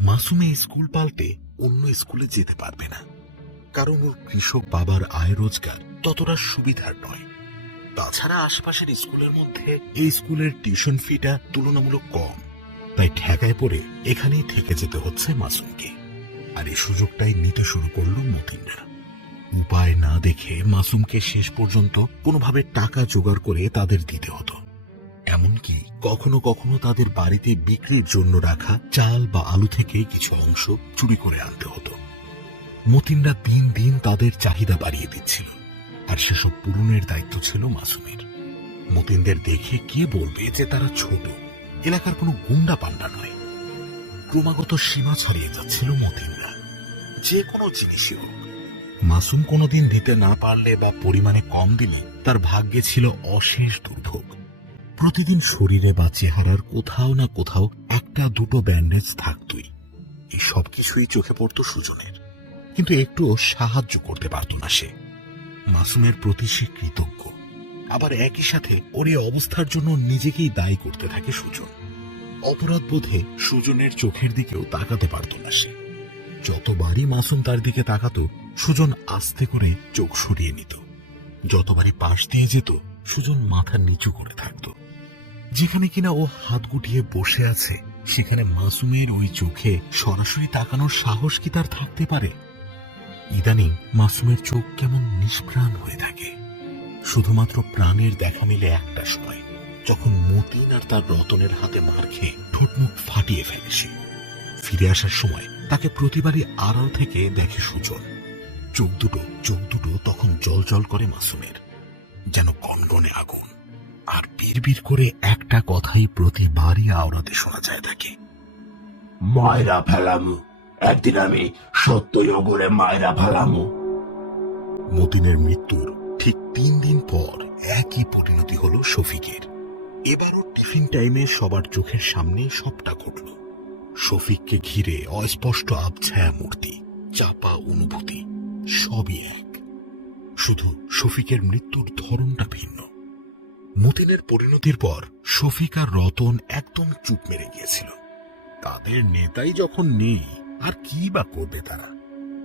মাসুমে স্কুল পাল্টে অন্য স্কুলে যেতে পারবে না, কারণ ওর কৃষক বাবার আয় রোজগার ততটা সুবিধার নয়। তাছাড়া আশেপাশের স্কুলের মধ্যে এই স্কুলের টিউশন ফিটা তুলনামূলক কম, তাই ঠেকায় পড়ে এখানেই থেকে যেতে হচ্ছে মাসুমকে। আর এই সুযোগটাই নিতে শুরু করলো মতিনরা। উপায় না দেখে মাসুমকে শেষ পর্যন্ত কোনোভাবে টাকা জোগাড় করে তাদের দিতে হতো। এমনকি কখনো কখনো তাদের বাড়িতে বিক্রির জন্য রাখা চাল বা আলু থেকে কিছু অংশ চুরি করে আনতে হতো। মতিনরা দিন দিন তাদের চাহিদা বাড়িয়ে দিচ্ছিল, আর সেসব পূরণের দায়িত্ব ছিল মাসুমের। মতিনদের দেখে কে বলবে যে তারা ছোট, এলাকার কোনো গুন্ডা পান্ডা নয়। ক্রমাগত সীমা ছাড়িয়ে যাচ্ছিল মতিনরা, যে কোনো জিনিসই হোক। মাসুম কোনোদিন দিতে না পারলে বা পরিমাণে কম দিলে তার ভাগ্যে ছিল অশেষ দুর্ভোগ। প্রতিদিন শরীরে বা চেহারার কোথাও না কোথাও একটা দুটো ব্যান্ডেজ থাকতই। এই সব কিছুই চোখে পড়ত সুজনের, কিন্তু একটুও সাহায্য করতে পারত না সে। মাসুমের প্রতি সে কৃতজ্ঞ, আবার একই সাথে ওর এই অবস্থার জন্য নিজেকেই দায়ী করতে থাকে সুজন। অপরাধ বোধে সুজনের চোখের দিকেও তাকাতে পারত না সে। যতবারই মাসুম তার দিকে তাকাতো, সুজন আস্তে করে চোখ সরিয়ে নিত। যতবারই পাশ দিয়ে যেত, সুজন মাথা নিচু করে থাকত। যেখানে কিনা ও হাত গুটিয়ে বসে আছে, সেখানে মাসুমের ওই চোখে সরাসরি তাকানোর সাহস কি তার থাকতে পারে? ইদানিং মাসুমের চোখ কেমন নিষ্প্রাণ হয়ে থাকে। শুধুমাত্র প্রাণের দেখা মিলে একটা সময়, যখন মতিন আর তার রতনের হাতে মার খেয়ে ঠোঁটমুখ ফাটিয়ে ফেলে সে। ফিরে আসার সময় তাকে প্রতিবারই আড়াল থেকে দেখে সুজন। চোখ দুটো তখন জল জল করে মাসুমের, যেন গনগনে আগুন। আর বিড়বিড় করে একটা কথাই প্রতিবারই আওড়াতে শোনা যায় তাকে, মায়রা ফেলামু, একদিন আমি সত্যই ওগরে মায়রা ফেলামু। মতিনের মৃত্যুর ঠিক 3 দিন পর একই পরিণতি হলো শফিকের। এবারও টিফিন টাইমে সবার চোখের সামনে সবটা ঘটল। শফিককে ঘিরে অস্পষ্ট আবছায়া মূর্তি, চাপা অনুভূতি, সবই এক। শুধু শফিকের মৃত্যুর ধরনটা ভিন্ন। মতিনের পরিণতির পর শফিক আর রতন একদম চুপ মেরে গিয়েছিল। তাদের নেতাই যখন নেই, আর কি বা করবে তারা?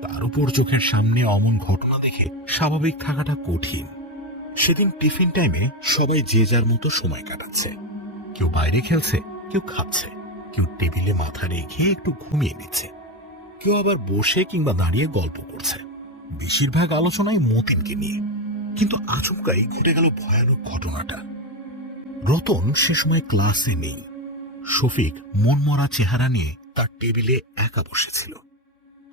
তার উপর চোখের সামনে অমন ঘটনা দেখে স্বাভাবিক থাকাটা কঠিন। সেদিন টিফিন টাইমে সবাই যে যার মতো সময় কাটাচ্ছে। কেউ বাইরে খেলছে, কেউ খাচ্ছে, কেউ টেবিলে মাথা রেখে একটু ঘুমিয়ে নিচ্ছে, কেউ আবার বসে কিংবা দাঁড়িয়ে গল্প করছে। বেশিরভাগ আলোচনায় মতিনকে নিয়ে। কিন্তু আচমকাই ঘটে গেল ভয়ানক ঘটনাটা। রতন সে সময় ক্লাসে নেই। শফিক মনমরা চেহারা নিয়ে তার টেবিলে একা বসেছিল।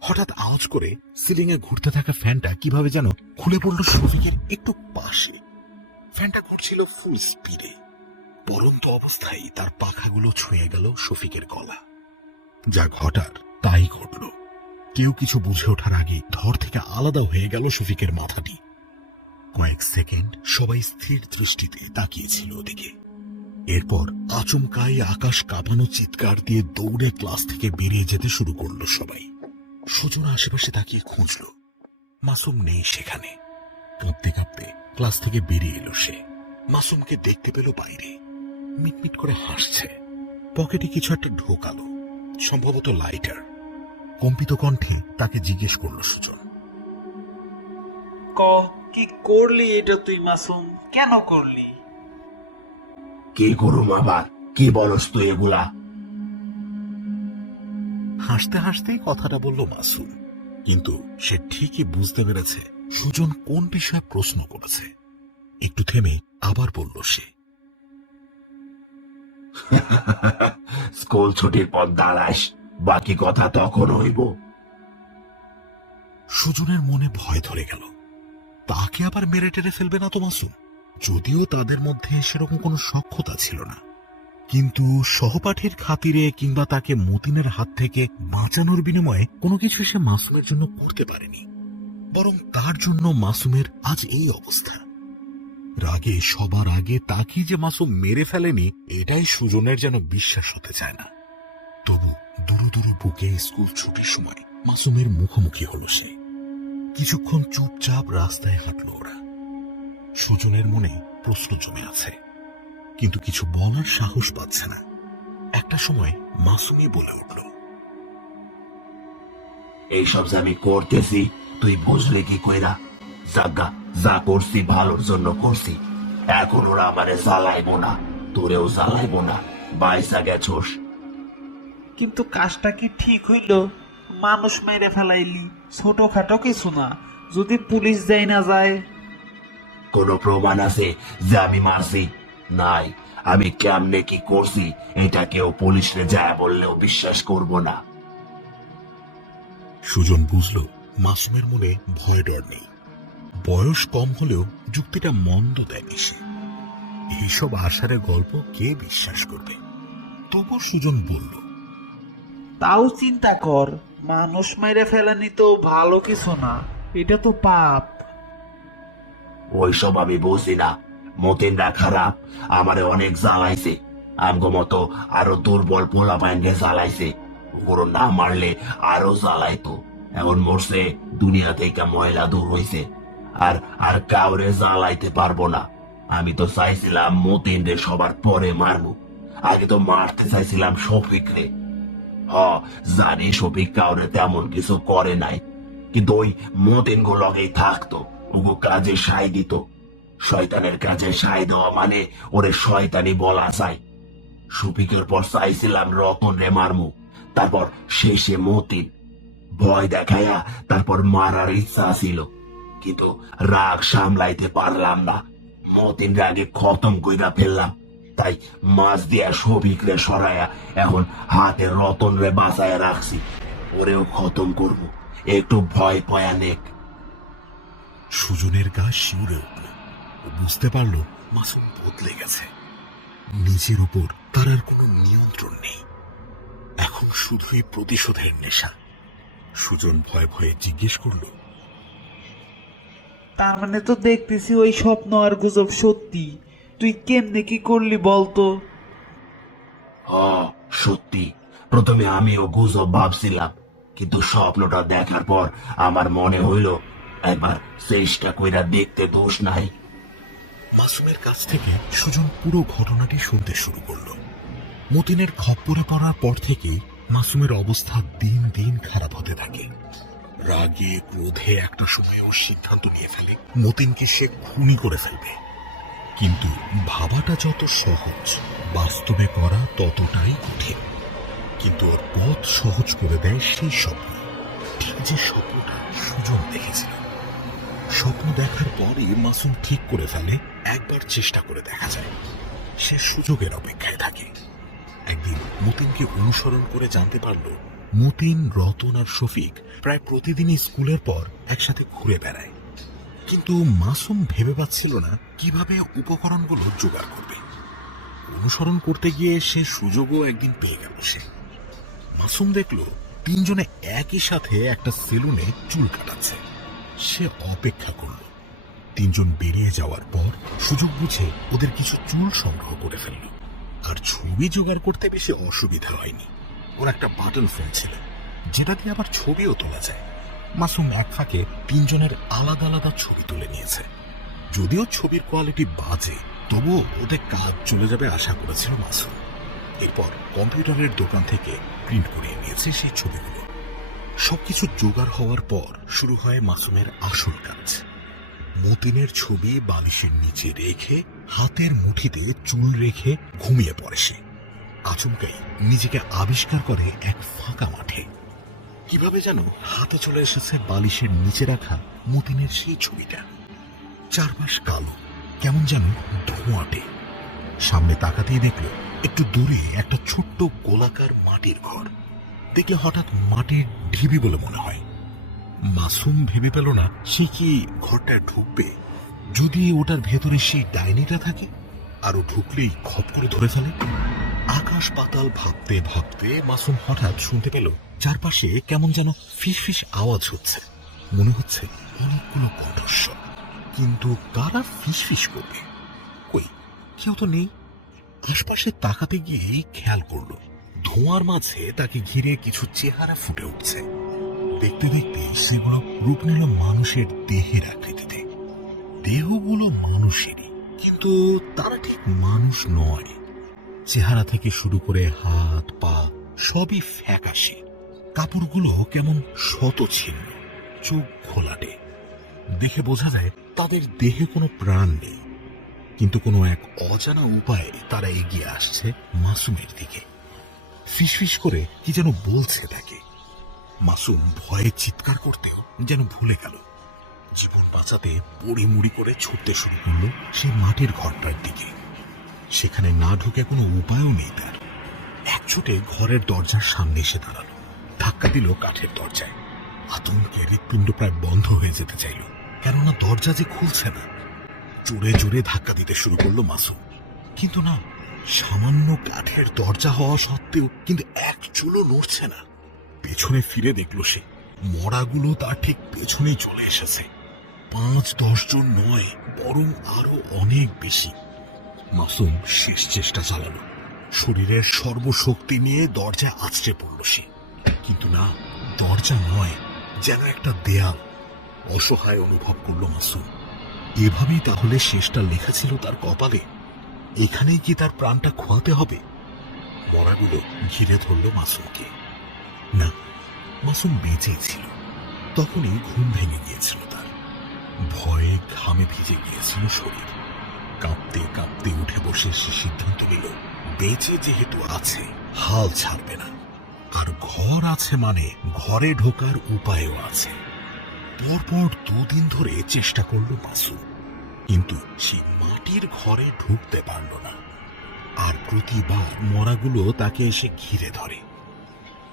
হঠাৎ আওয়াজ করে সিলিং এ ঘুরতে থাকা ফ্যানটা কিভাবে যেন খুলে পড়ল শফিকের একটু পাশে। ফ্যানটা ঘুরছিল ফুল স্পিডে। পরন্ত অবস্থায় তার পাখাগুলো ছুঁয়ে গেল শফিকের গলা। যা ঘটার তাই ঘটল। কেউ কিছু বুঝে ওঠার আগে ধর থেকে আলাদা হয়ে গেল শফিকের মাথাটি। কয়েক সেকেন্ড সবাই স্থির দৃষ্টিতে তাকিয়েছিল ওদিকে। এরপর আচমকাই আকাশ কাঁপানো চিৎকার দিয়ে দৌড়ে ক্লাস থেকে বেরিয়ে যেতে শুরু করলো সবাই। সুজন আশেপাশে তাকিয়ে খুঁজল, মাসুম নেই সেখানে। কাঁপতে কাঁপতে ক্লাস থেকে বেরিয়ে এলো সে। মাসুমকে দেখতে পেল বাইরে, মিটমিট করে হাসছে। পকেটে কিছু একটা ঢোকালো, সম্ভবত লাইটার। কম্পিত কণ্ঠে তাকে জিজ্ঞেস করলো সুজন, কি করলি এটা তুই মাসুম? কেন করলি? কি করুম আবার? কি বলস তুই এগুলা? হাসতে হাসতেই কথাটা বলল মাসুম, কিন্তু সে ঠিকই বুঝতে পেরেছে সুজন কোন বিষয়ে প্রশ্ন করেছে। একটু থেমে আবার বলল সে, স্কুল ছুটির পর দাঁড়াস, বাকি কথা তখন হইব। সুজনের মনে ভয় ধরে গেল। তাকে আবার মেরে টেরে ফেলবে না তো মাসুম? যদিও তাদের মধ্যে সেরকম কোনো সখ্যতা ছিল না, কিন্তু সহপাঠীর খাতিরে কিংবা তাকে মতিনের হাত থেকে বাঁচানোর বিনিময়ে কোনো কিছু সে মাসুমের জন্য করতে পারেনি। বরং তার জন্য মাসুমের আজ এই অবস্থা। রাগে সবার আগে তাকে যে মাসুম মেরে ফেলেনি, এটাই সুজনের যেন বিশ্বাস হতে চায় না। তবু দুরু দুরু বুকে স্কুল ছুটির সময় মাসুমের মুখোমুখি হলো সে। কিছুক্ষণ চুপচাপ রাস্তায় হাঁটল ওরা। সুজনের মনে প্রশ্ন জমে আছে, কিন্তু কিছু বলার সাহস পাচ্ছে না। একটা সময় মাসুমই বলে উঠল, এইসব যে আমি করতেছি তুই বুঝলি কি কইরা? জাগা যা করছি ভালোর জন্য করছি। এখন ওরা আমারে জ্বালাইবো না, তোরেও জ্বালাইবো না, বাইসা গেছোস। কিন্তু কাজটা কি ঠিক হইল? মানুষ মেরে ফেলাইলি, ছোটখাটো কিছু না। যদি পুলিশ যাই না যায়? কোনো প্রমাণ আছে যে আমি মারছি? নাই। আমি কেমনে কি করছি এটা কেউ পুলিশে যায় বললেও বিশ্বাস করব না। সুজন বুঝল মাসুমের মনে ভয় ডর নেই। বয়স কম হলেও যুক্তিটা মন্দ দেয়নি সে। এইসব আষাঢ়ের গল্প কে বিশ্বাস করবে? তবু সুজন বলল, তাও চিন্তা কর, মানুষ মেরে ফেলানি তো ভালো কিছু না, এটা তো পাপ। ওইসব আমি বুঝি না। মতিনরা খারাপ, আমারে অনেক জ্বালাইছে। আমগো মতো আরো দুর্বল পোলা পাইনকে জ্বালাইছে। ওগুলো না মারলে আরো জ্বালাইতো। এখন মরছে, দুনিয়া থেকে ময়লা দূর হইছে। আর আর কাউরে জ্বালাইতে পারবো না। আমি তো চাইছিলাম মতিনরে সবার পরে মারবো। আগে তো মারতে চাইছিলাম শফিকরে। জানি শফিক কাউরে তেমন কিছু করে নাই, কিন্তু ওই মতিন গো লগেই থাকতো, ওগো কাজে সাই দিত। শয়তানের কাজে সাই দেওয়া মানে ওরে শয়তানি বলা যায়। শফিকের পর চাইছিলাম রতন রে মারমু, তারপর শেষে মতিন। ভয় দেখাইয়া তারপর মারার ইচ্ছা ছিল, কিন্তু রাগ সামলাইতে পারলাম না। মতিন রাগে খতম কইরা ফেললাম। তাই মাছ দিয়া শফিকরে সরাইয়া এখন হাতে রতন রে বাঁচাইয়া রাখছি। ওরেও খতম করবো, একটু ভয় পয়া নেক। সুজনের গা শিউরে উঠল। ও বুঝতে পারল মাসুম বদলে গেছে। নিজের উপর তার আর কোনো নিয়ন্ত্রণ নেই। এখন শুধুই প্রতিশোধের নেশা। সুজন ভয়ে ভয়ে জিজ্ঞেস করল, তার মানে তো দেখতেছি ওই স্বপ্ন আর গুজব সত্যি। তুই কেমনে কি করলি বলতো? সত্যি, প্রথমে আমিও গুজব ভাবছিলাম, কিন্তু স্বপ্নটা দেখার পর আমার মনে হইল একবার চেষ্টা কইরা দেখতে দোষ নাই। মাসুমের কাছ থেকে সুজন পুরো ঘটনাটি শুনতে শুরু করল। মতিনের খপ্পরে পড়ার পর থেকেই মাসুমের অবস্থা দিন দিন খারাপ হতে থাকে। রাগে ক্রোধে একটা সময় ওর সিদ্ধান্ত নিয়ে ফেলে মতিনকে সে খুনি করে ফেলবে। কিন্তু ভাবাটা যত সহজ, বাস্তবে করা ততটাই কঠিন। কিন্তু ওর পথ সহজ করে দেয় সেই স্বপ্ন, ঠিক যে স্বপ্নটা সুজন দেখেছিল। স্বপ্ন দেখার পরই মাসুম ঠিক করে ফেলে একবার চেষ্টা করে দেখা যায়। সে সুযোগের অপেক্ষায় থাকে। একদিন মতিনকে অনুসরণ করে জানতে পারল মতিন, রতন আর শফিক প্রায় প্রতিদিনই স্কুলের পর একসাথে ঘুরে বেড়ায়। কিন্তু মাসুম ভেবে পাচ্ছিল না কিভাবে উপকরণগুলো জোগাড় করবে। অনুসরণ করতে গিয়ে সে সুযোগও একদিন পেয়ে গেল। মাসুম দেখল তিনজনে একই সাথে একটা সেলুনে চুল কাটাচ্ছে। সে অপেক্ষা করল। তিনজন বেরিয়ে যাওয়ার পর সুযোগ বুঝে ওদের কিছু চুল সংগ্রহ করে ফেলল। আর ছবি জোগাড় করতে বেশি অসুবিধা হয়নি। ওর একটা বাটন ফোন ছিল, যেটা দিয়ে আবার ছবিও তোলা যায়। মাসুম এক ফাঁকে তিনজনের আলাদা আলাদা ছবি তুলে নিয়েছে। যদিও ছবির কোয়ালিটি বাজে, তবুও ওদের কাজ চলে যাবে আশা করেছিল মাসুম। এরপর কম্পিউটারের দোকান থেকে প্রিন্ট করিয়ে নিয়েছে সেই ছবিগুলো। সবকিছু জোগাড় হওয়ার পর শুরু হয় মাসুমের আসল কাজ। মতিনের ছবি বালিশের নিচে রেখে হাতের মুঠিতে চুল রেখে ঘুমিয়ে পড়ে সে। আচমকাই নিজেকে আবিষ্কার করে এক ফাঁকা মাঠে। কিভাবে যেন হাতে চলে এসেছে বালিশের নিচে রাখা মতিনের সেই ছবিটা। চারপাশ কালো, কেমন যেন ধোঁয়াটে। সামনে তাকাতেই দেখল একটু দূরে একটা ছোট্ট গোলাকার মাটির ঘর। দেখলে হঠাৎ মাটির ঢিবি বলে মনে হয়। মাসুম ভেবে পেল না সে কি ঘরটায় ঢুকবে। যদি ওটার ভেতরে সেই ডাইনিটা থাকে, আরো ঢুকলেই খপ করে ধরে ফেলে। আকাশ পাতাল ভাবতে ভাবতে মাসুম হঠাৎ শুনতে পেল চারপাশে কেমন যেন ফিসফিস আওয়াজ হচ্ছে। মনে হচ্ছে অনেকগুলো কণ্ঠস্বর, কিন্তু কারা ফিসফিস করবে? কই, কেউ তো নেই। আশপাশে তাকাতে গিয়েই খেয়াল করলো ধোঁয়ার মাঝে তাকে ঘিরে কিছু চেহারা ফুটে উঠছে। দেখতে দেখতে সেগুলো রূপ নিল মানুষের দেহের আকৃতিতে। দেহগুলো মানুষেরই, কিন্তু তারা ঠিক মানুষ নয়। চেহারা থেকে শুরু করে হাত পা সবই ফ্যাকাশে। কাপড়গুলো কেমন শত ছিন্ন, চোখ ঘোলাটে। দেখে বোঝা যায় তাদের দেহে কোনো প্রাণ নেই, কিন্তু কোনো এক অজানা উপায়ে তারা এগিয়ে আসছে মাসুমের দিকে। ফিসফিস করে কি যেন বলছে তাকে। মাসুম ভয়ে চিৎকার করতেও যেন ভুলে গেল। জীবন বাঁচাতে পড়িমুড়ি করে ছুটতে শুরু করলো সেই মাটির ঘরটার দিকে। সেখানে না ঢুকে কোনো উপায়ও নেই তার। এক ছুটে ঘরের দরজার সামনে এসে দাঁড়ালো, ধাক্কা দিল কাঠের দরজায়। আতঙ্কে হৃৎপিণ্ড প্রায় বন্ধ হয়ে যেতে চাইল, কেননা দরজা যে খুলছে না। জোরে জোরে ধাক্কা দিতে শুরু করলো মাসুম, কিন্তু না, সামান্য কাঠের দরজা হওয়া সত্ত্বেও কিন্তু এক চুলও নড়ছে না। পেছনে ফিরে দেখলো সে মরাগুলো তার ঠিক পেছনেই চলে এসেছে। 5-10 জন নয়, বরং আরো অনেক বেশি। মাসুম শেষ চেষ্টা চালালো, শরীরের সর্বশক্তি নিয়ে দরজায় আছড়ে পড়ল সে। কিন্তু না, দরজা নয়, যেন একটা দেয়াল। অসহায় অনুভব করলো মাসুম। এভাবেই তাহলে শেষটা লেখা ছিল তার কপালে। এখানেই কি তার প্রাণটা খোয়াতে হবে? মরাগুলো ঘিরে ধরল মাসুমকে। না, মাসুম বেঁচে ছিল। তখনই ঘুম ভেঙে গিয়েছিল তার। ভয়ে ঘামে ভিজে গিয়েছিল শরীর। কাঁপতে কাঁপতে উঠে বসে সে সিদ্ধান্ত নিল, বেঁচে যেহেতু আছে হাল ছাড়বে না। আর ঘর আছে মানে ঘরে ঢোকার উপায়ও আছে। পরপর 2 দিন ধরে চেষ্টা করলো মাসুম, কিন্তু সেই মাটির ঘরে ঢুকতে পারল না। আর প্রতিবার মরাগুলো তাকে এসে ঘিরে ধরে।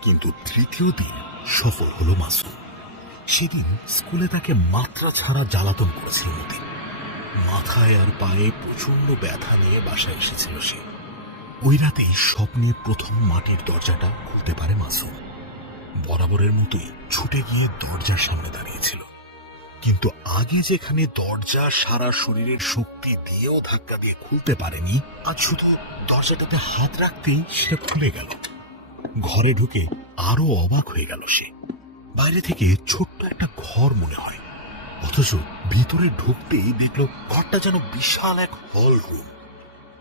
কিন্তু 3য় দিন সফল হলো মাসুম। সেদিন স্কুলে তাকে মাত্রা ছাড়া জ্বালাতন করেছিল মতিন। মাথায় আর পায়ে প্রচন্ড ব্যথা নিয়ে বাসায় এসেছিল সে। ওই রাতেই স্বপ্নে প্রথম মাটির দরজাটা খুলতে পারে মাসুম। বরাবরের মতোই ছুটে গিয়ে দরজার সামনে দাঁড়িয়েছিল, কিন্তু আগে যেখানে দরজা সারা শরীরের শক্তি দিয়েও ধাক্কা দিয়ে খুলতে পারেনি, আজ শুধু দরজাটাতে হাত রাখতেই সেটা খুলে গেল। ঘরে ঢুকে আরো অবাক হয়ে গেল সে। বাইরে থেকে ছোট্ট একটা ঘর মনে হয়, অথচ ভিতরে ঢুকতেই দেখলো ঘরটা যেন বিশাল এক হল রুম।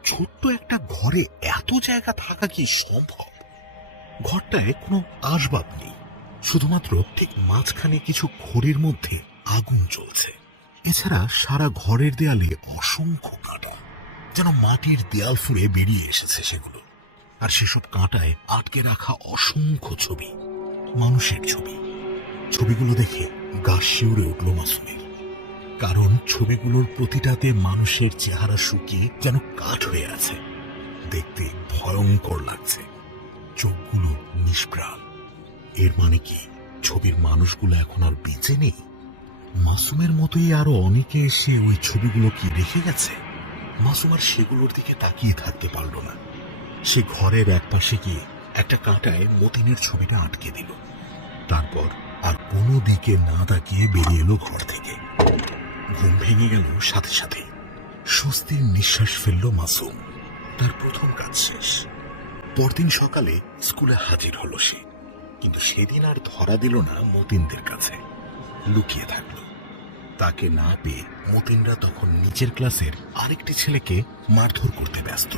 ছোট্ট একটা ঘরে এত জায়গা থাকা কি সম্ভব? ঘরটায় কোনো আসবাব নেই, শুধুমাত্র ঠিক মাঝখানে কিছু খড়ির মধ্যে আগুন জ্বলছে। এছাড়া সারা ঘরের দেয়ালে অসংখ্য কাঁটা, যেন মাটির দেয়াল ফুঁড়ে বেরিয়ে এসেছে সেগুলো। আর সেসব কাঁটায় আটকে রাখা অসংখ্য ছবি, মানুষের ছবি। ছবিগুলো দেখে গা শিউরে উঠল মাসুমের, কারণ ছবিগুলোর প্রতিটাতে মানুষের চেহারা শুকিয়ে যেন কাঠ হয়ে আছে। দেখতে ভয়ঙ্কর লাগছে, চোখগুলো নিষ্প্রাণ। এর মানে কি ছবির মানুষগুলো এখন আর বেঁচে নেই? মাসুমের মতোই আরো অনেকে এসে ওই ছবিগুলো কি রেখে গেছে? মাসুম আর সেগুলোর দিকে তাকিয়ে থাকতে পারল না। সে ঘরের একপাশে গিয়ে একটা কাঁটায় মতিনের ছবিটা আটকে দিল। তারপর আর কোনো দিকে না তাকিয়ে বেরিয়ে এলো ঘর থেকে। ঘুম ভেঙে গেল সাথে সাথে। স্বস্তির নিঃশ্বাস ফেলল মাসুম। তার প্রথম কাজ শেষ। পরদিন সকালে স্কুলে হাজির হলো সে, কিন্তু সেদিন আর ধরা দিল না মতিনদের কাছে। লুকিয়ে থাকলো। তাকে না পেয়ে মতিনরা তখন নিচের ক্লাসের আরেকটি ছেলেকে মারধর করতে ব্যস্ত।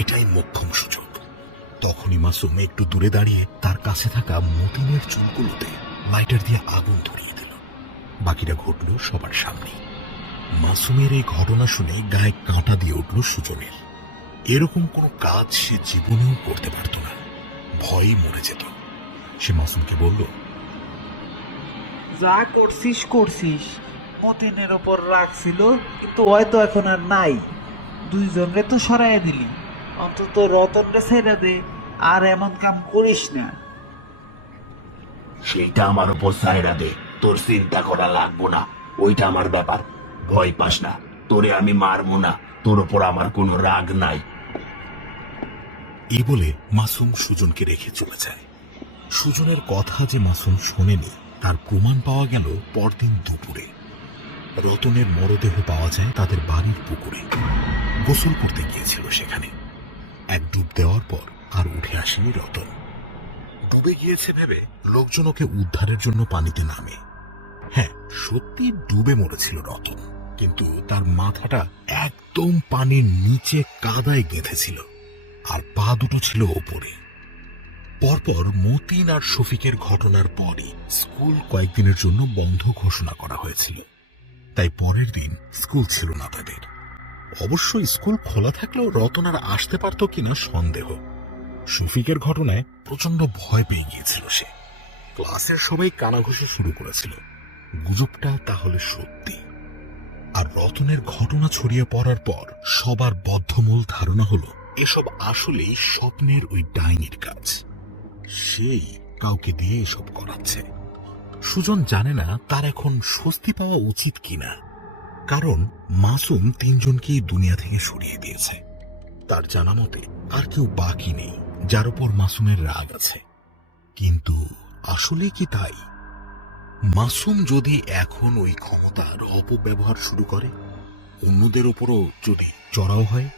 এটাই মোক্ষম সুযোগ। তখনই মাসুম একটু দূরে দাঁড়িয়ে তার কাছে থাকা মতিনের চুলগুলোতে লাইটার দিয়ে আগুন ধরিয়ে দিল। বাকিটা ঘটল সবার সামনে। মাসুমের এই ঘটনা শুনে গায়ে কাঁটা দিয়ে উঠল সুজনের। এরকম কোনো কাজ সে জীবনেও করতে পারত না, ভয়েই মরে যেত। সে মাসুমকে বলল, যা করছিস করছিস, মতিনের ওপর রাখছিল, কিন্তু হয়তো এখন আর নাই। 2 জনরে তো সরাইয়া দিলি, অন্তত রতনরে ছেড়ে দে, আর এমন কাম করিস না। সেইটা আমার উপর সাইরা দে, তোর চিন্তা করা লাগবো না, ওইটা আমার ব্যাপার। ভয় পাস না, তোরে আমি মারবো না, তোর ওপর আমার কোনো রাগ নাই। এই বলে মাসুম সুজনকে রেখে চলে যায়। সুজনের কথা যে মাসুম শোনেনি তার প্রমাণ পাওয়া গেল পরদিন দুপুরে। রতনের মরদেহ পাওয়া যায় তাদের বাড়ির পুকুরে। গোসল করতে গিয়েছিল সেখানে। এক ডুব দেওয়ার পর আর উঠে আসেনি রতন। ডুবে গিয়েছে ভেবে লোকজন ওকে উদ্ধারের জন্য পানিতে নামে। হ্যাঁ, সত্যি ডুবে মরেছিল রতন, কিন্তু তার মাথাটা একদম পানির নিচে কাদায় গেঁথেছিল, আর পা দুটো ছিল ওপরে। পরপর মতিন আর শফিকের ঘটনার পরই স্কুল কয়েকদিনের জন্য বন্ধ ঘোষণা করা হয়েছিল, তাই পরের দিন স্কুল ছিল না তাদের। অবশ্য স্কুল খোলা থাকলেও রতন আর আসতে পারত কিনা সন্দেহ। শফিকের ঘটনায় প্রচন্ড ভয় পেয়ে গিয়েছিল সে। ক্লাসের সবাই কানাঘুষো শুরু করেছিল গুজবটা তাহলে সত্যি। আর রতনের ঘটনা ছড়িয়ে পড়ার পর সবার বদ্ধমূল ধারণা হলো এসব আসলেই স্বপ্নের ওই ডাইনির কাজ। সেই কাউকে দিয়ে এসব করাচ্ছে। সুজন জানে না তার এখন স্বস্তি পাওয়া উচিত কিনা, কারণ মাসুম তিনজনকেই দুনিয়া থেকে সরিয়ে দিয়েছে। তার জানা মতে আর কেউ বাকি নেই যার উপর মাসুমের রাগ আছে। কিন্তু আসলে কি তাই? মাসুম যদি এখন ওই ক্ষমতার অপব্যবহার শুরু করে, অন্যদের উপরও যদি চড়াও হয়?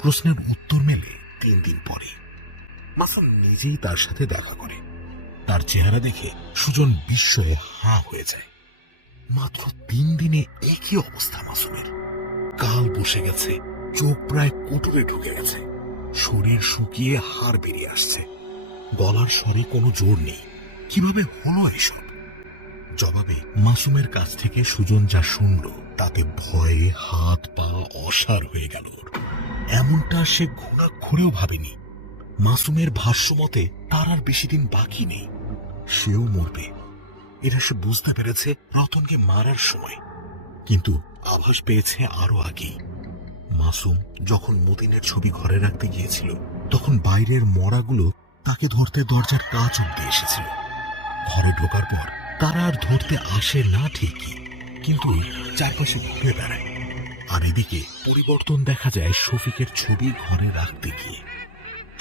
প্রশ্নের উত্তর মেলে 3 দিন পরে। মাসুম নিজেই তার সাথে দেখা করে। তার চেহারা দেখে সুজন বিস্ময়ে হাঁ হয়ে যায়। মাত্র 3 দিনে একই অবস্থা মাসুমের। কাল বসে গেছে, চোখ প্রায় কোটরে ঢুকে গেছে, শরীর শুকিয়ে হাড় বেরিয়ে আসছে, গলার স্বরে কোনো জোর নেই। কিভাবে হলো এসব? জবাবে মাসুমের কাছ থেকে সুজন যা শুনল তাতে ভয়ে হাত পা অসাড় হয়ে গেল। এমনটা সে ঘুণাক্ষরেও ভাবেনি। মাসুমের ভাষ্য মতে তার আর বেশি দিন বাকি নেই, সেও মরবে। এটা সে বুঝতে পেরেছে রতনকে মারার সময়, কিন্তু আভাস পেয়েছে আরো আগেই। মাসুম যখন মতিনের ছবি ঘরে রাখতে গিয়েছিল তখন বাইরের মরাগুলো তাকে ধরতে দরজার কাজ অব্দি এসেছিল। ঘরে ঢোকার পর তারা আর ধরতে আসে না ঠিকই, কিন্তু চারপাশে ঘুরে বেড়ায়। আর এদিকে পরিবর্তন দেখা যায় শফিকের ছবি ঘরে রাখতে গিয়ে।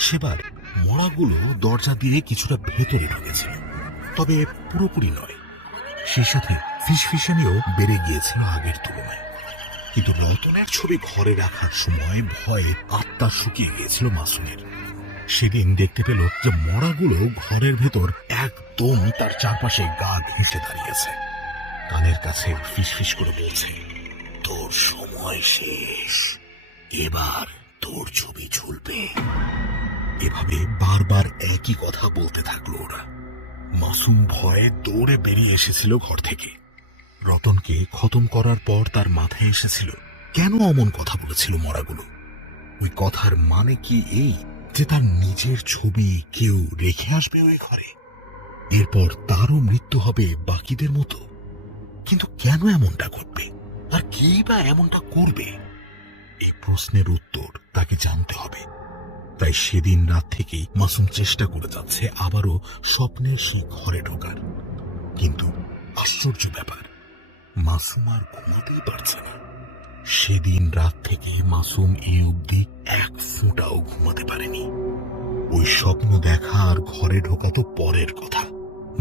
সেবার মরাগুলো দরজা দিয়ে কিছুটা ভেতরে ঢুকেছিল, তবে পুরোপুরি নয়। সেই সাথে ফিসফিসানিও বেড়ে গিয়েছিল আগের তুলনায়। কিন্তু রতনের ছবি ঘরে রাখার সময় ভয়ে আত্মা শুকিয়ে গিয়েছিল মাসুমের। সেদিন দেখতে পেল যে মরাগুলো ঘরের ভেতর একদম তার চারপাশে গা ঘেঁষে দাঁড়িয়েছে। কানের কাছে ফিসফিস করে বলছে, তোর সময় শেষ, এবার তোর ছবি ঝুলবে। এভাবে বারবার একই কথা বলতে থাকলো ওরা। মাসুম ভয়ে দৌড়ে বেরিয়ে এসেছিল ঘর থেকে। রতনকে খতম করার পর তার মাথায় এসেছিল কেন অমন কথা বলেছিল মরাগুলো। ওই কথার মানে কি এই যে তার নিজের ছবি কেউ রেখে আসবে ওই ঘরে, এরপর তারও মৃত্যু হবে বাকিদের মতো? কিন্তু কেন এমনটা ঘটবে, আর কি বা এমনটা করবে? এই প্রশ্নের উত্তর তাকে জানতে হবে। তাই সেদিন রাত থেকেই মাসুম চেষ্টা করে যাচ্ছে আবারও স্বপ্নের সেই ঘরে ঢোকার। কিন্তু আশ্চর্য ব্যাপার, মাসুম আর ঘুমাতেই পারছে না। সেদিন রাত থেকে মাসুম এই অবধি 1 ফোঁটাও ঘুমাতে পারেনি। ওই স্বপ্ন দেখা আর ঘরে ঢোকা তো পরের কথা।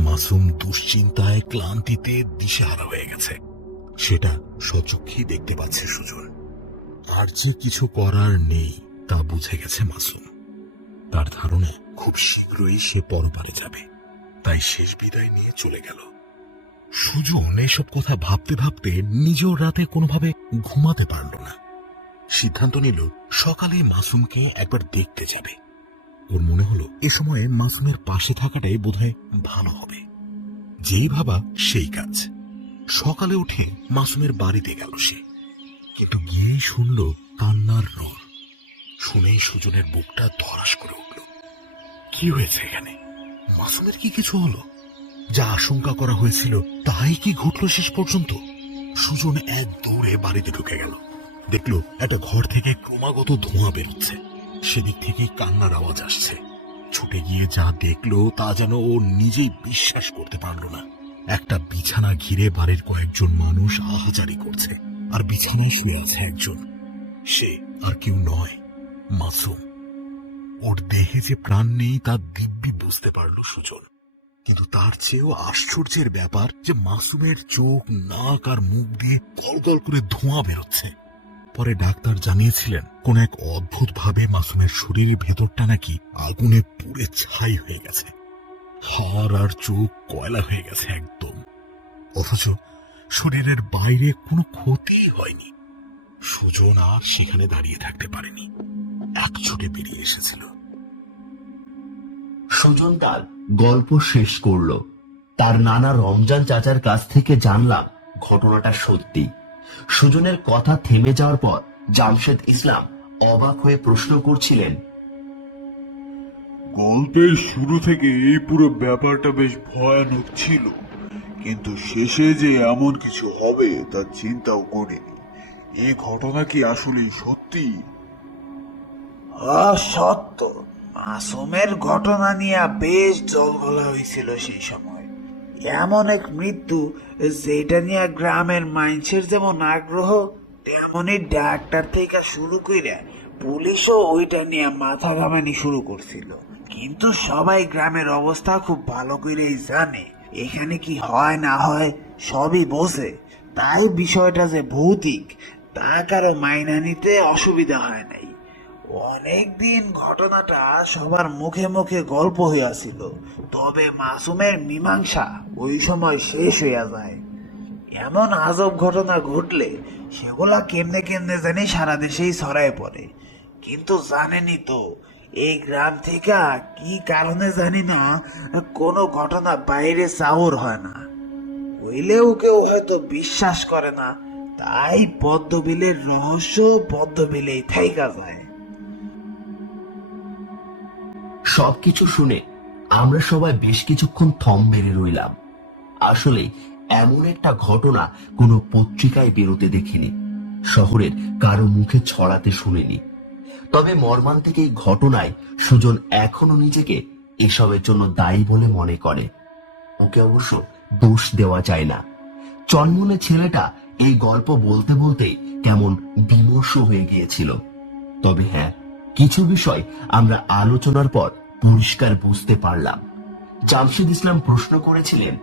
মাসুম দুশ্চিন্তায় ক্লান্তিতে দিশেহারা হয়ে গেছে। সেটা স্বচক্ষেই দেখতে পাচ্ছে সুজন। আর যে কিছু করার নেই তা বুঝে গেছে মাসুম। তার ধারণা খুব শীঘ্রই সে পরপারে যাবে, তাই শেষ বিদায় নিয়ে চলে গেল। সুজন এসব কথা ভাবতে ভাবতে নিজেও রাতে কোনোভাবে ঘুমাতে পারল না। সিদ্ধান্ত নিল সকালে মাসুমকে একবার দেখতে যাবে। ওর মনে হলো এ সময়ে মাসুমের পাশে থাকাটাই বোধহয় ভালো হবে। যেই ভাবা সেই কাজ। সকালে উঠে মাসুমের বাড়িতে গেল সে, কিন্তু গিয়েই শুনল কান্নার রোল। শুনেই সুজনের বুকটা ধড়াস করে উঠল। কি হয়েছে এখানে? মাসুমের কি কিছু হলো? যা আশঙ্কা করা হয়েছিল তাই কি ঘটল শেষ পর্যন্ত? সুজন এক দৌড়ে বাড়িতে ঢুকে গেল। দেখল একটা ঘর থেকে ক্রমাগত ধোঁয়া বেরোচ্ছে। সেদিক থেকে কান্নার আওয়াজ আসছে। ছুটে গিয়ে যা দেখলো তা যেন ও নিজেই বিশ্বাস করতে পারল না। একটা বিছানা ঘিরে বাড়ির কয়েকজন মানুষ আহাজারি করছে, আর বিছানায় শুয়ে আছে একজন। সে আর কেউ নয়, মাসুম। ওর দেহে যে প্রাণ নেই তা দিব্যি বুঝতে পারল সুজন। কিন্তু তার চেয়েও আশ্চর্যের ব্যাপার যে মাসুমের চোখ, নাক আর মুখ দিয়ে গলগল করে ধোঁয়া বেরোচ্ছে। পরে ডাক্তার জানিয়েছিলেন কোন এক অদ্ভুত ভাবে মাসুমের শরীরের ভেতরটা নাকি আগুনে পুড়ে ছাই হয়ে গেছে। হাড় আর চোখ কয়লা হয়ে গেছে একদম, অথচ শরীরের বাইরে কোনো ক্ষতিই হয়নি। সুজন আর সেখানে দাঁড়িয়ে থাকতে পারেনি, একছুটে বেরিয়ে এসেছিল। সুজন তার গল্প শেষ করলো। তার নানা রমজান চাচার কাছ থেকে জানলাম ঘটনাটা সত্যি। সুজনের কথা থেমে যাওয়ার পর জামশেদ ইসলাম অবাক হয়ে প্রশ্ন করছিলেন, গল্পের শুরু থেকে এই পুরো ব্যাপারটা বেশ ভয়ানক ছিল, কিন্তু শেষে যে এমন কিছু হবে তা চিন্তাও করিনি। এই ঘটনা কি আসলে সত্যি? সত্য। মাসুমের ঘটনা নিয়ে বেশ জলঘোলা হয়েছিল সেই সময়। এমন এক মৃত্যু যেটা নিয়ে গ্রামের মানুষের যেমন আগ্রহ, তেমনই ডাক্তার থেকে শুরু করে পুলিশও ওইটা নিয়ে মাথা ঘামানি শুরু করছিল। কিন্তু সবাই গ্রামের অবস্থা খুব ভালো করেই জানে, এখানে কি হয় না হয় সবই বোঝে। তাই বিষয়টা যে ভৌতিক তা কারো মাইনা নিতে অসুবিধা হয় নাই। অনেকদিন ঘটনাটা সবার মুখে মুখে গল্প হইয়াছিল, তবে মাসুমের মীমাংসা ওই সময় শেষ হইয়া যায়। এমন আজব ঘটনা ঘটলে সেগুলা কেমনে কেমনে জানি সারা দেশেই ছড়ায় পড়ে। কিন্তু জানেনই তো, এই গ্রাম থেকে কি কারণে জানি না কোনো ঘটনা বাইরে চাউর হয় না, হইলেও কেউ হয়তো বিশ্বাস করে না। তাই পদ্মবিলের রহস্য পদ্মবিলেই থাইকা যায়। সবকিছু শুনে আমরা সবাই বেশ কিছুক্ষণ থম মেরে রইলাম। আসলে এমন একটা ঘটনা কোনো পত্রিকায় বেরোতে দেখিনি, শহরের কারো মুখে ছড়াতে শুনিনি। তবে মর্মান্তিক এই ঘটনায় সুজন এখনো নিজেকে এসবের জন্য দায়ী বলে মনে করে। ওকে অবশ্য দোষ দেওয়া যায় না। চনমনে ছেলেটা এই গল্প বলতে বলতে কেমন বিমর্ষ হয়ে গিয়েছিল। তবে হ্যাঁ, কিছু বিষয় আমরা আলোচনার পর পরিষ্কার বুঝতে পারলাম। জামশেদ ইসলাম প্রশ্ন করেছিলেন,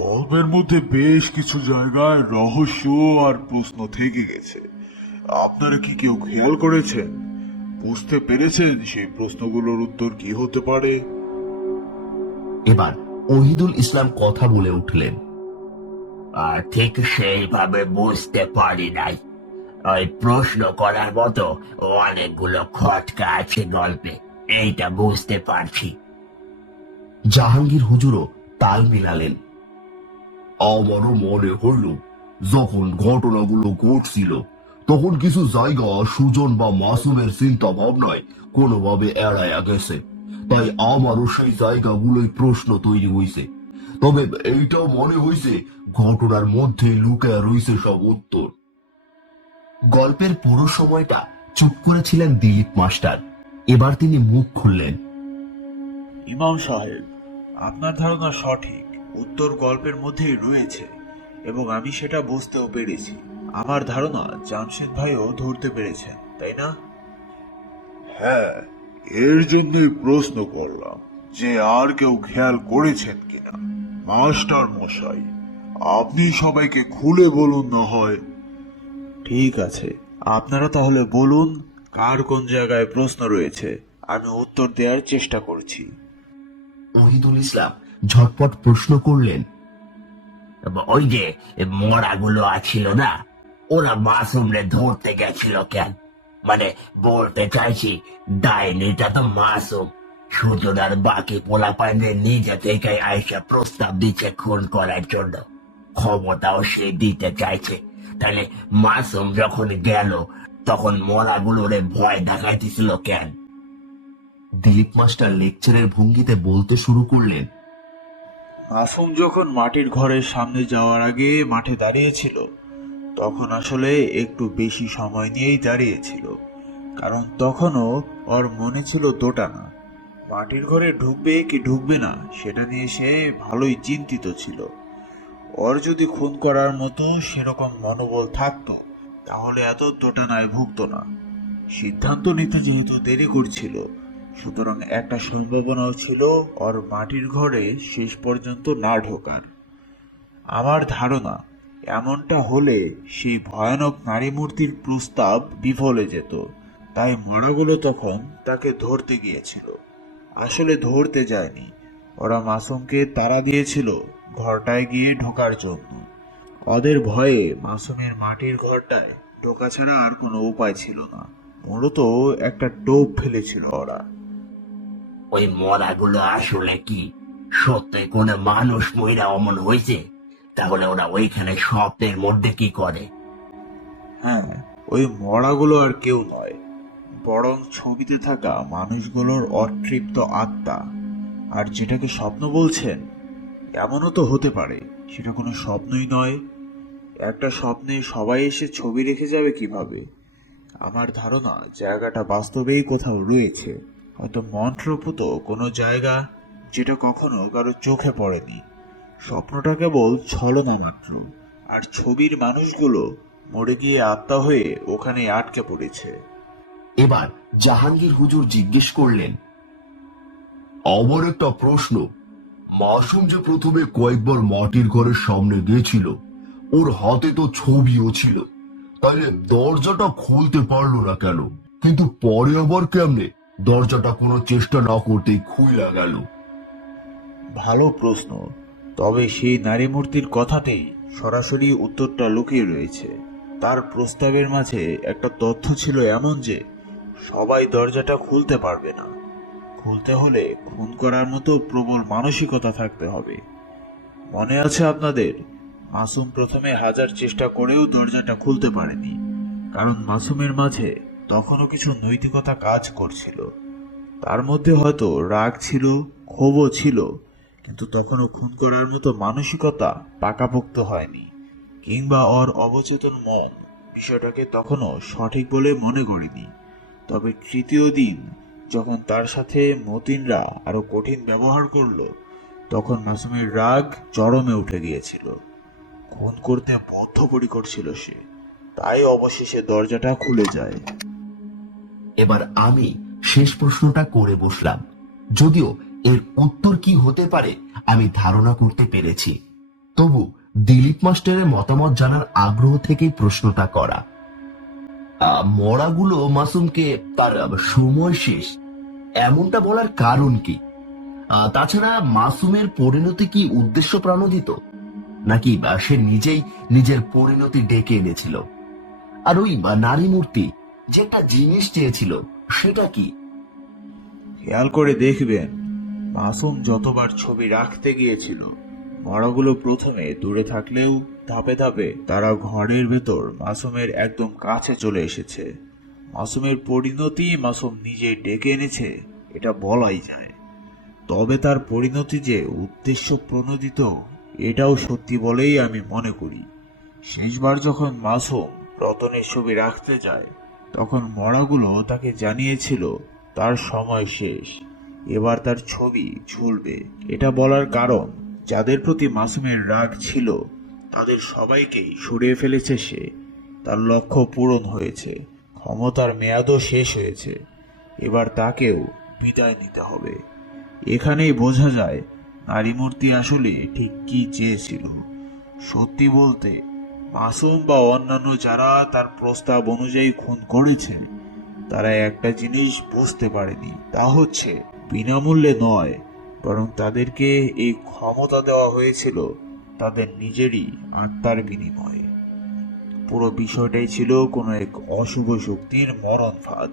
গল্পের মধ্যে বেশ কিছু জায়গায় রহস্য আর প্রশ্ন থেকে গেছে। আপনারা কি কেউ খেয়াল করেছেন, বুঝতে পেরেছেন সেই প্রশ্নগুলোর উত্তর কি হতে পারে? এবার ওহিদুল ইসলাম কথা বলে উঠলেন, ঠিক সেইভাবে বুঝতে পারি নাই। ওই প্রশ্ন করার মতো অনেকগুলো খটকা আছে গল্পে, এইটা বুঝতে পারছি। জাহাঙ্গীর হুজুরও তাল মিলালেন, আমারও মনে হইল যখন ঘটনাগুলো ঘটছিল তখন কিছু জায়গা সুজন বা মাসুমের চিন্তা ভাবনায় কোনোভাবে এড়াইয়া গেছে, তাই আমারও সেই জায়গাগুলোই প্রশ্ন তৈরি হয়েছে। তবে এইটাও মনে হয়েছে ঘটনার মধ্যে লুকায় রয়েছে সব উত্তর। গল্পের পুরো সময়টা চুপ করেছিলেন দিলীপ মাস্টার। এবার তিনি মুখ খুললেন, ইমাম সাহেব, আপনার ধারণা সঠিক। উত্তর গল্পের মধ্যেই রয়েছে এবং আমি সেটা বুঝতেও পেরেছি। আমার ধারণা জামশেদ ভাইও ধরতে পেরেছেন, তাই না? হ্যাঁ, এর জন্যই প্রশ্ন করলাম যে আর কেউ খেয়াল করেছেন কিনা। মাস্টার মশাই, আপনি সবাইকে খুলে বলুন না হয়। ঠিক আছে, আপনারা তাহলে বলুন কার কোন জায়গায় প্রশ্ন রয়েছে, আমি উত্তর দেওয়ার চেষ্টা করছি। ওহিদুল ইসলাম ঝটপট প্রশ্ন করলেন, ওই যে মরাগুলো আছিল না, ওরা মাসুমরে ধরতে গেছিল কেন? মানে বলতে চাইছি, ডাইনিটা তো মাসুম। সুজন আর বাকি পোলাপাইনের নিজে থেকে আইসা প্রস্তাব দিচ্ছে খুন করার জন্য, ক্ষমতাও সে দিতে চাইছে। তাহলে মাসুম যখন গেল তখন মরাগুলোরে ভয় দেখাইতেছিল কেন? দিলীপ মাস্টার লেকচারের ভঙ্গিতে বলতে শুরু করলেন, মাসুম যখন মাটির ঘরের সামনে যাওয়ার আগে মাঠে দাঁড়িয়েছিল তখন আসলে একটু বেশি সময় নিয়েই দাঁড়িয়েছিল, কারণ তখনও ওর মনে ছিল দোটানা। মাটির ঘরে ঢুকবে কি ঢুকবে না সেটা নিয়ে সে ভালোই চিন্তিত ছিল। ওর যদি খুন করার মতো সেরকম মনোবল থাকতো তাহলে এত দোটানায় ভুগতো না। সিদ্ধান্ত নিতে যেহেতু দেরি করছিল, সুতরাং একটা সম্ভাবনাও ছিল ওর মাটির ঘরে শেষ পর্যন্ত না ঢোকার। আমার ধারণা এমনটা হলে সেই ভয়ানক নারী মূর্তির প্রস্তাব বিফলে যেত, তাই মরাগুলো তখন তাকে ধরতে গিয়েছিল। আসলে ধরতে যায়নি, ওরা মাসুমকে তাড়া দিয়েছিল ঘরটায় গিয়ে ঢোকার জন্য। ওদের ভয়ে মাসুমের মাটির ঘরটায় ঢোকা ছাড়া আর কোনো উপায় ছিল না। মূলত একটা টোপ ফেলেছিল ওরা। ওই মরাগুলো আসলে কি সত্যি কোনো মানুষ মহিলা অমন হয়েছে? তাহলে ওরা ওইখানে স্বপ্নের মধ্যে কি করে? হ্যাঁ, ওই মরাগুলো আর কেউ নয়, বরং ছবিতে থাকা মানুষগুলোর অতৃপ্ত আত্মা। আর যেটাকে স্বপ্ন বলছেন, এমনও তো হতে পারে সেটা কোনো স্বপ্নই নয়। একটা স্বপ্নে সবাই এসে ছবি রেখে যাবে কিভাবে? আমার ধারণা জায়গাটা বাস্তবেই কোথাও রয়েছে, হয়তো মন্ত্রপুত কোনো জায়গা, যেটা কখনো কারো চোখে পড়েনি। স্বপ্নটা কেবল ছলনা মাত্র, আর ছবির মানুষগুলো মরে গিয়ে আত্মা হয়ে ওখানে আটকে পড়েছে। এবার জাহাঙ্গীর হুজুর জিজ্ঞেস করলেন, আমার একটা প্রশ্ন। মাসুম যে প্রথমে কয়েকবার মাটির ঘরের সামনে গিয়েছিল, ওর হাতে তো ছবিও ছিল, তাহলে দরজাটা খুলতে পারলো না কেন? কিন্তু পরে আবার কেমনে দরজাটা কোনো চেষ্টা না করতেই খুইলা গেল? ভালো প্রশ্ন, তবে সেই নারী মূর্তির কথাতেই সরাসরি উত্তরটা লুকিয়ে রয়েছে। তার প্রস্তাবের মাঝে একটা তথ্য ছিল এমন যে সবাই দরজাটা খুলতে পারবে না। খুলতে হলে খুন করার মতো প্রবল মানসিকতা থাকতে হবে। মনে আছে আপনাদের, মাসুম প্রথমে হাজার চেষ্টা করেও দরজাটা খুলতে পারেনি, কারণ মাসুমের মাঝে তখনও কিছু নৈতিকতা কাজ করছিল। তার মধ্যে হয়তো রাগ ছিল, ক্ষোভও ছিল, কিন্তু তখনও খুন করার মতো মানসিকতা পাকাপোক্ত হয়নি, কিংবা ওর অবচেতন মন বিষয়টাকে তখনও সঠিক বলে মনে করেনি। তবে তৃতীয় দিন যখন তার সাথে মতিনরা আরো কঠিন ব্যবহার করলো, তখন মাসুমের রাগ চরমে উঠে গিয়েছিল। খুন করতে বদ্ধপরিকর ছিল সে, তাই অবশেষে দরজাটা খুলে যায়। এবার আমি শেষ প্রশ্নটা করে বসলাম, যদিও এর উত্তর কি হতে পারে আমি ধারণা করতে পেরেছি। তবু দিলীপ মাস্টারের মতামত জানার আগ্রহ থেকেই প্রশ্নটা করা। মরাগুলো মাসুমকে তার সময় শেষ এমনটা বলার কারণ কি? তাছাড়া মাসুমের পরিণতি কি উদ্দেশ্য প্রণোদিত, নাকি সে নিজেই নিজের পরিণতি ডেকে এনেছিল? আর ওই নারী মূর্তি যে একটা জিনিস চেয়েছিল, সেটা কি? খেয়াল করে দেখবেন, মাসুম যতবার ছবি রাখতে গিয়েছিল, মরাগুলো প্রথমে দূরে থাকলেও ধাপে ধাপে তারা ঘরের ভেতর মাসুমের একদম কাছে চলে এসেছে। মাসুমের পরিণতি মাসুম নিজে ডেকে এনেছে, এটা বলাই যায়। তবে তার পরিণতি যে উদ্দেশ্য প্রণোদিত, এটাও সত্যি বলেই আমি মনে করি। শেষবার যখন মাসুম রতনের ছবি রাখতে যায়, তখন মরাগুলো তাকে জানিয়েছিল তার সময় শেষ, এবার তার ছবি ঝুলবে। এটা বলার কারণ, যাদের প্রতি মাসুমের রাগ ছিল তাদের সবাইকেই সরিয়ে ফেলেছে সে। তার লক্ষ্য পূরণ হয়েছে, ক্ষমতার মেয়াদও শেষ হয়েছে, এবার তাকেও বিদায় নিতে হবে। এখানেই বোঝা যায় নারী মূর্তি আসলে ঠিক কি চেয়েছিল। সত্যি বলতে, মাসুম বা অন্যান্য যারা তার প্রস্তাব অনুযায়ী খুন করেছে, তারা একটা জিনিস বুঝতে পারেনি, তা হচ্ছে বিনামূল্যে নয়, বরং তাদেরকে এই ক্ষমতা দেওয়া হয়েছিল তাদের নিজেরই আত্মার বিনিময়ে। পুরো বিষয়টাই ছিল কোনো এক অশুভ শক্তির মরণ ফাঁদ।